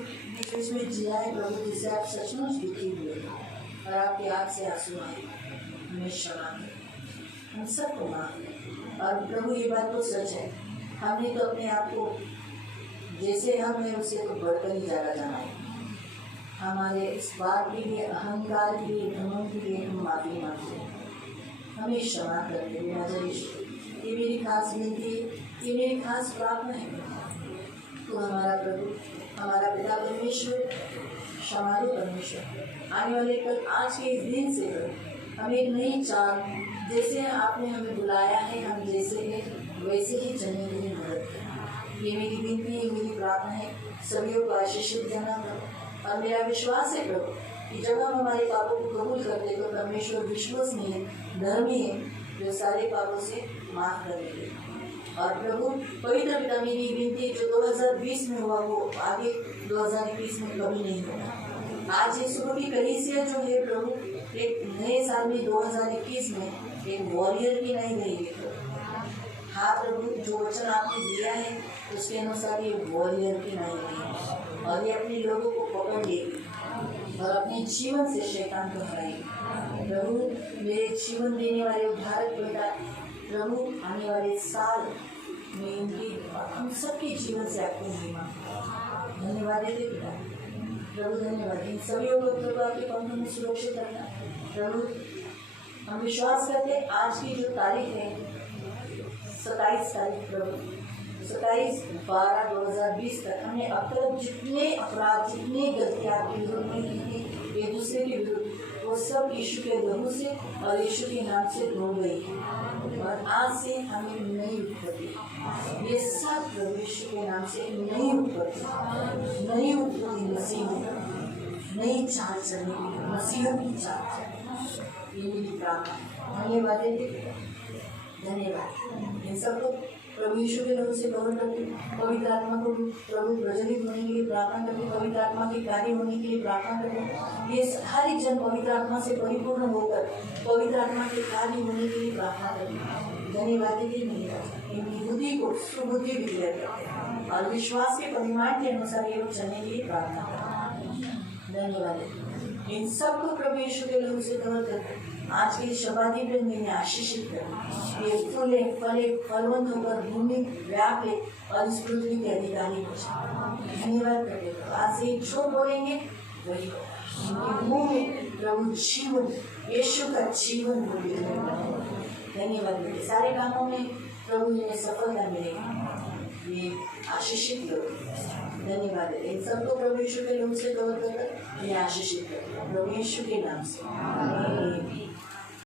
इसमें जिया है प्रभु जिससे आप सचमुच दुखी हुए और आपकी आँख से आंसू आए। हमें क्षमा करें, हम सबको माफ। और प्रभु ये बात तो सच है, हमने तो अपने आप को जैसे हम हैं उससे तो बढ़कर ही ज़्यादा जाना है। हमारे इस बात के लिए, अहंकार के लिए, घमंड के लिए हम माफी मांगते हैं। हमें क्षमा करते हैं राजा यीशु। ये मेरी खास विनती, ये मेरी खास प्रार्थना है। तो हमारा प्रभु, हमारा पिता परमेश्वर, क्षमालु परमेश्वर, आने वाले कल आज के इस दिन से हमें एक नई चाल जैसे आपने हमें बुलाया है, हम जैसे हैं वैसे ही चलने के लिए मदद करें। ये मेरी विनती है, मेरी प्रार्थना है। सभी को आशीषित देना प्रभु। और मेरा विश्वास है प्रभु कि जब हम हमारे पापों को कबूल करते तो परमेश्वर विश्वसनीय है, धर्मी है, जो सारे पापों से माफ कर देंगे। और प्रभु पवित्र पिता मेरी विनती जो 2020 में हुआ वो आगे 2021 में कभी नहीं होगा। आज ये सुबह की कलीसिया जो है प्रभु एक नए साल में 2021 में एक वॉरियर की नहीं रहेगी प्रभु। हाँ प्रभु, जो वचन आपने दिया है उसके अनुसार ये वॉरियर की नहीं रहेगी और ये अपने लोगों को पकड़ लेगी और अपने जीवन से शैतान को हराएगी। प्रभु मेरे जीवन देने वाले उद्धारक बेटा प्रभु, आने वाले साल में इनकी हम सबके जीवन से आपको महिमा धन्यवाद देते पिता प्रभु। धन्यवाद इन सभी को प्रभु आपके पंखों में सुरक्षित रखना प्रभु। हम विश्वास करते हैं आज की जो तारीख है 27 तारीख प्रभु, 27/12/2020 तक हमने अब तक जितने अपराध, जितने गलतियाँ आपके विरुद्ध में की थी एक दूसरे के विरुद्ध, वो सब यीशु के लहू से और यीशु के नाम से धो गई और आज से हमें नई उत्पत्ति, ये सब प्रभु यीशु के नाम से नई उत्पत्ति मसीह में, नई चाल चलने की मसीह की चाल। ये मेरी प्रार्थना। धन्यवाद धन्यवाद। इन सबको प्रभु यीशु के नाम से कवर करके पवित्र आत्मा को प्रभु प्रज्वलित होने के लिए प्रार्थना करके, पवित्र आत्मा के कार्य होने के लिए प्रार्थना करके, ये हर एक जन पवित्र आत्मा से परिपूर्ण होकर पवित्र आत्मा के कार्य होने के लिए प्रार्थना करके धन्यवाद देते नहीं। इनकी बुद्धि को सुबुद्धि भी दिया करते और विश्वास के परिमाण के अनुसार ये चलने के लिए प्रार्थना करते। धन्यवाद। इन सबको प्रभु यीशु के लहू से कवर करके आज के शबादी दिन में आशीषित कर, ये फूले फले फलवंत होकर भूमि व्याप ले और इस पृथ्वी के अधिकारी हो जाए। धन्यवाद करते हो। आज से जो बोलेंगे वही होगा। मुंह में प्रभु जीवन, यीशु का जीवन धन्यवाद देते। सारे कामों में प्रभु इन्हें सफलता मिलेगी, ये आशीषित लोग। धन्यवाद देते। इन सबको प्रभु यीशु के नाम से कवर कर इन्हें आशीषित कर, प्रभु यीशु के नाम से।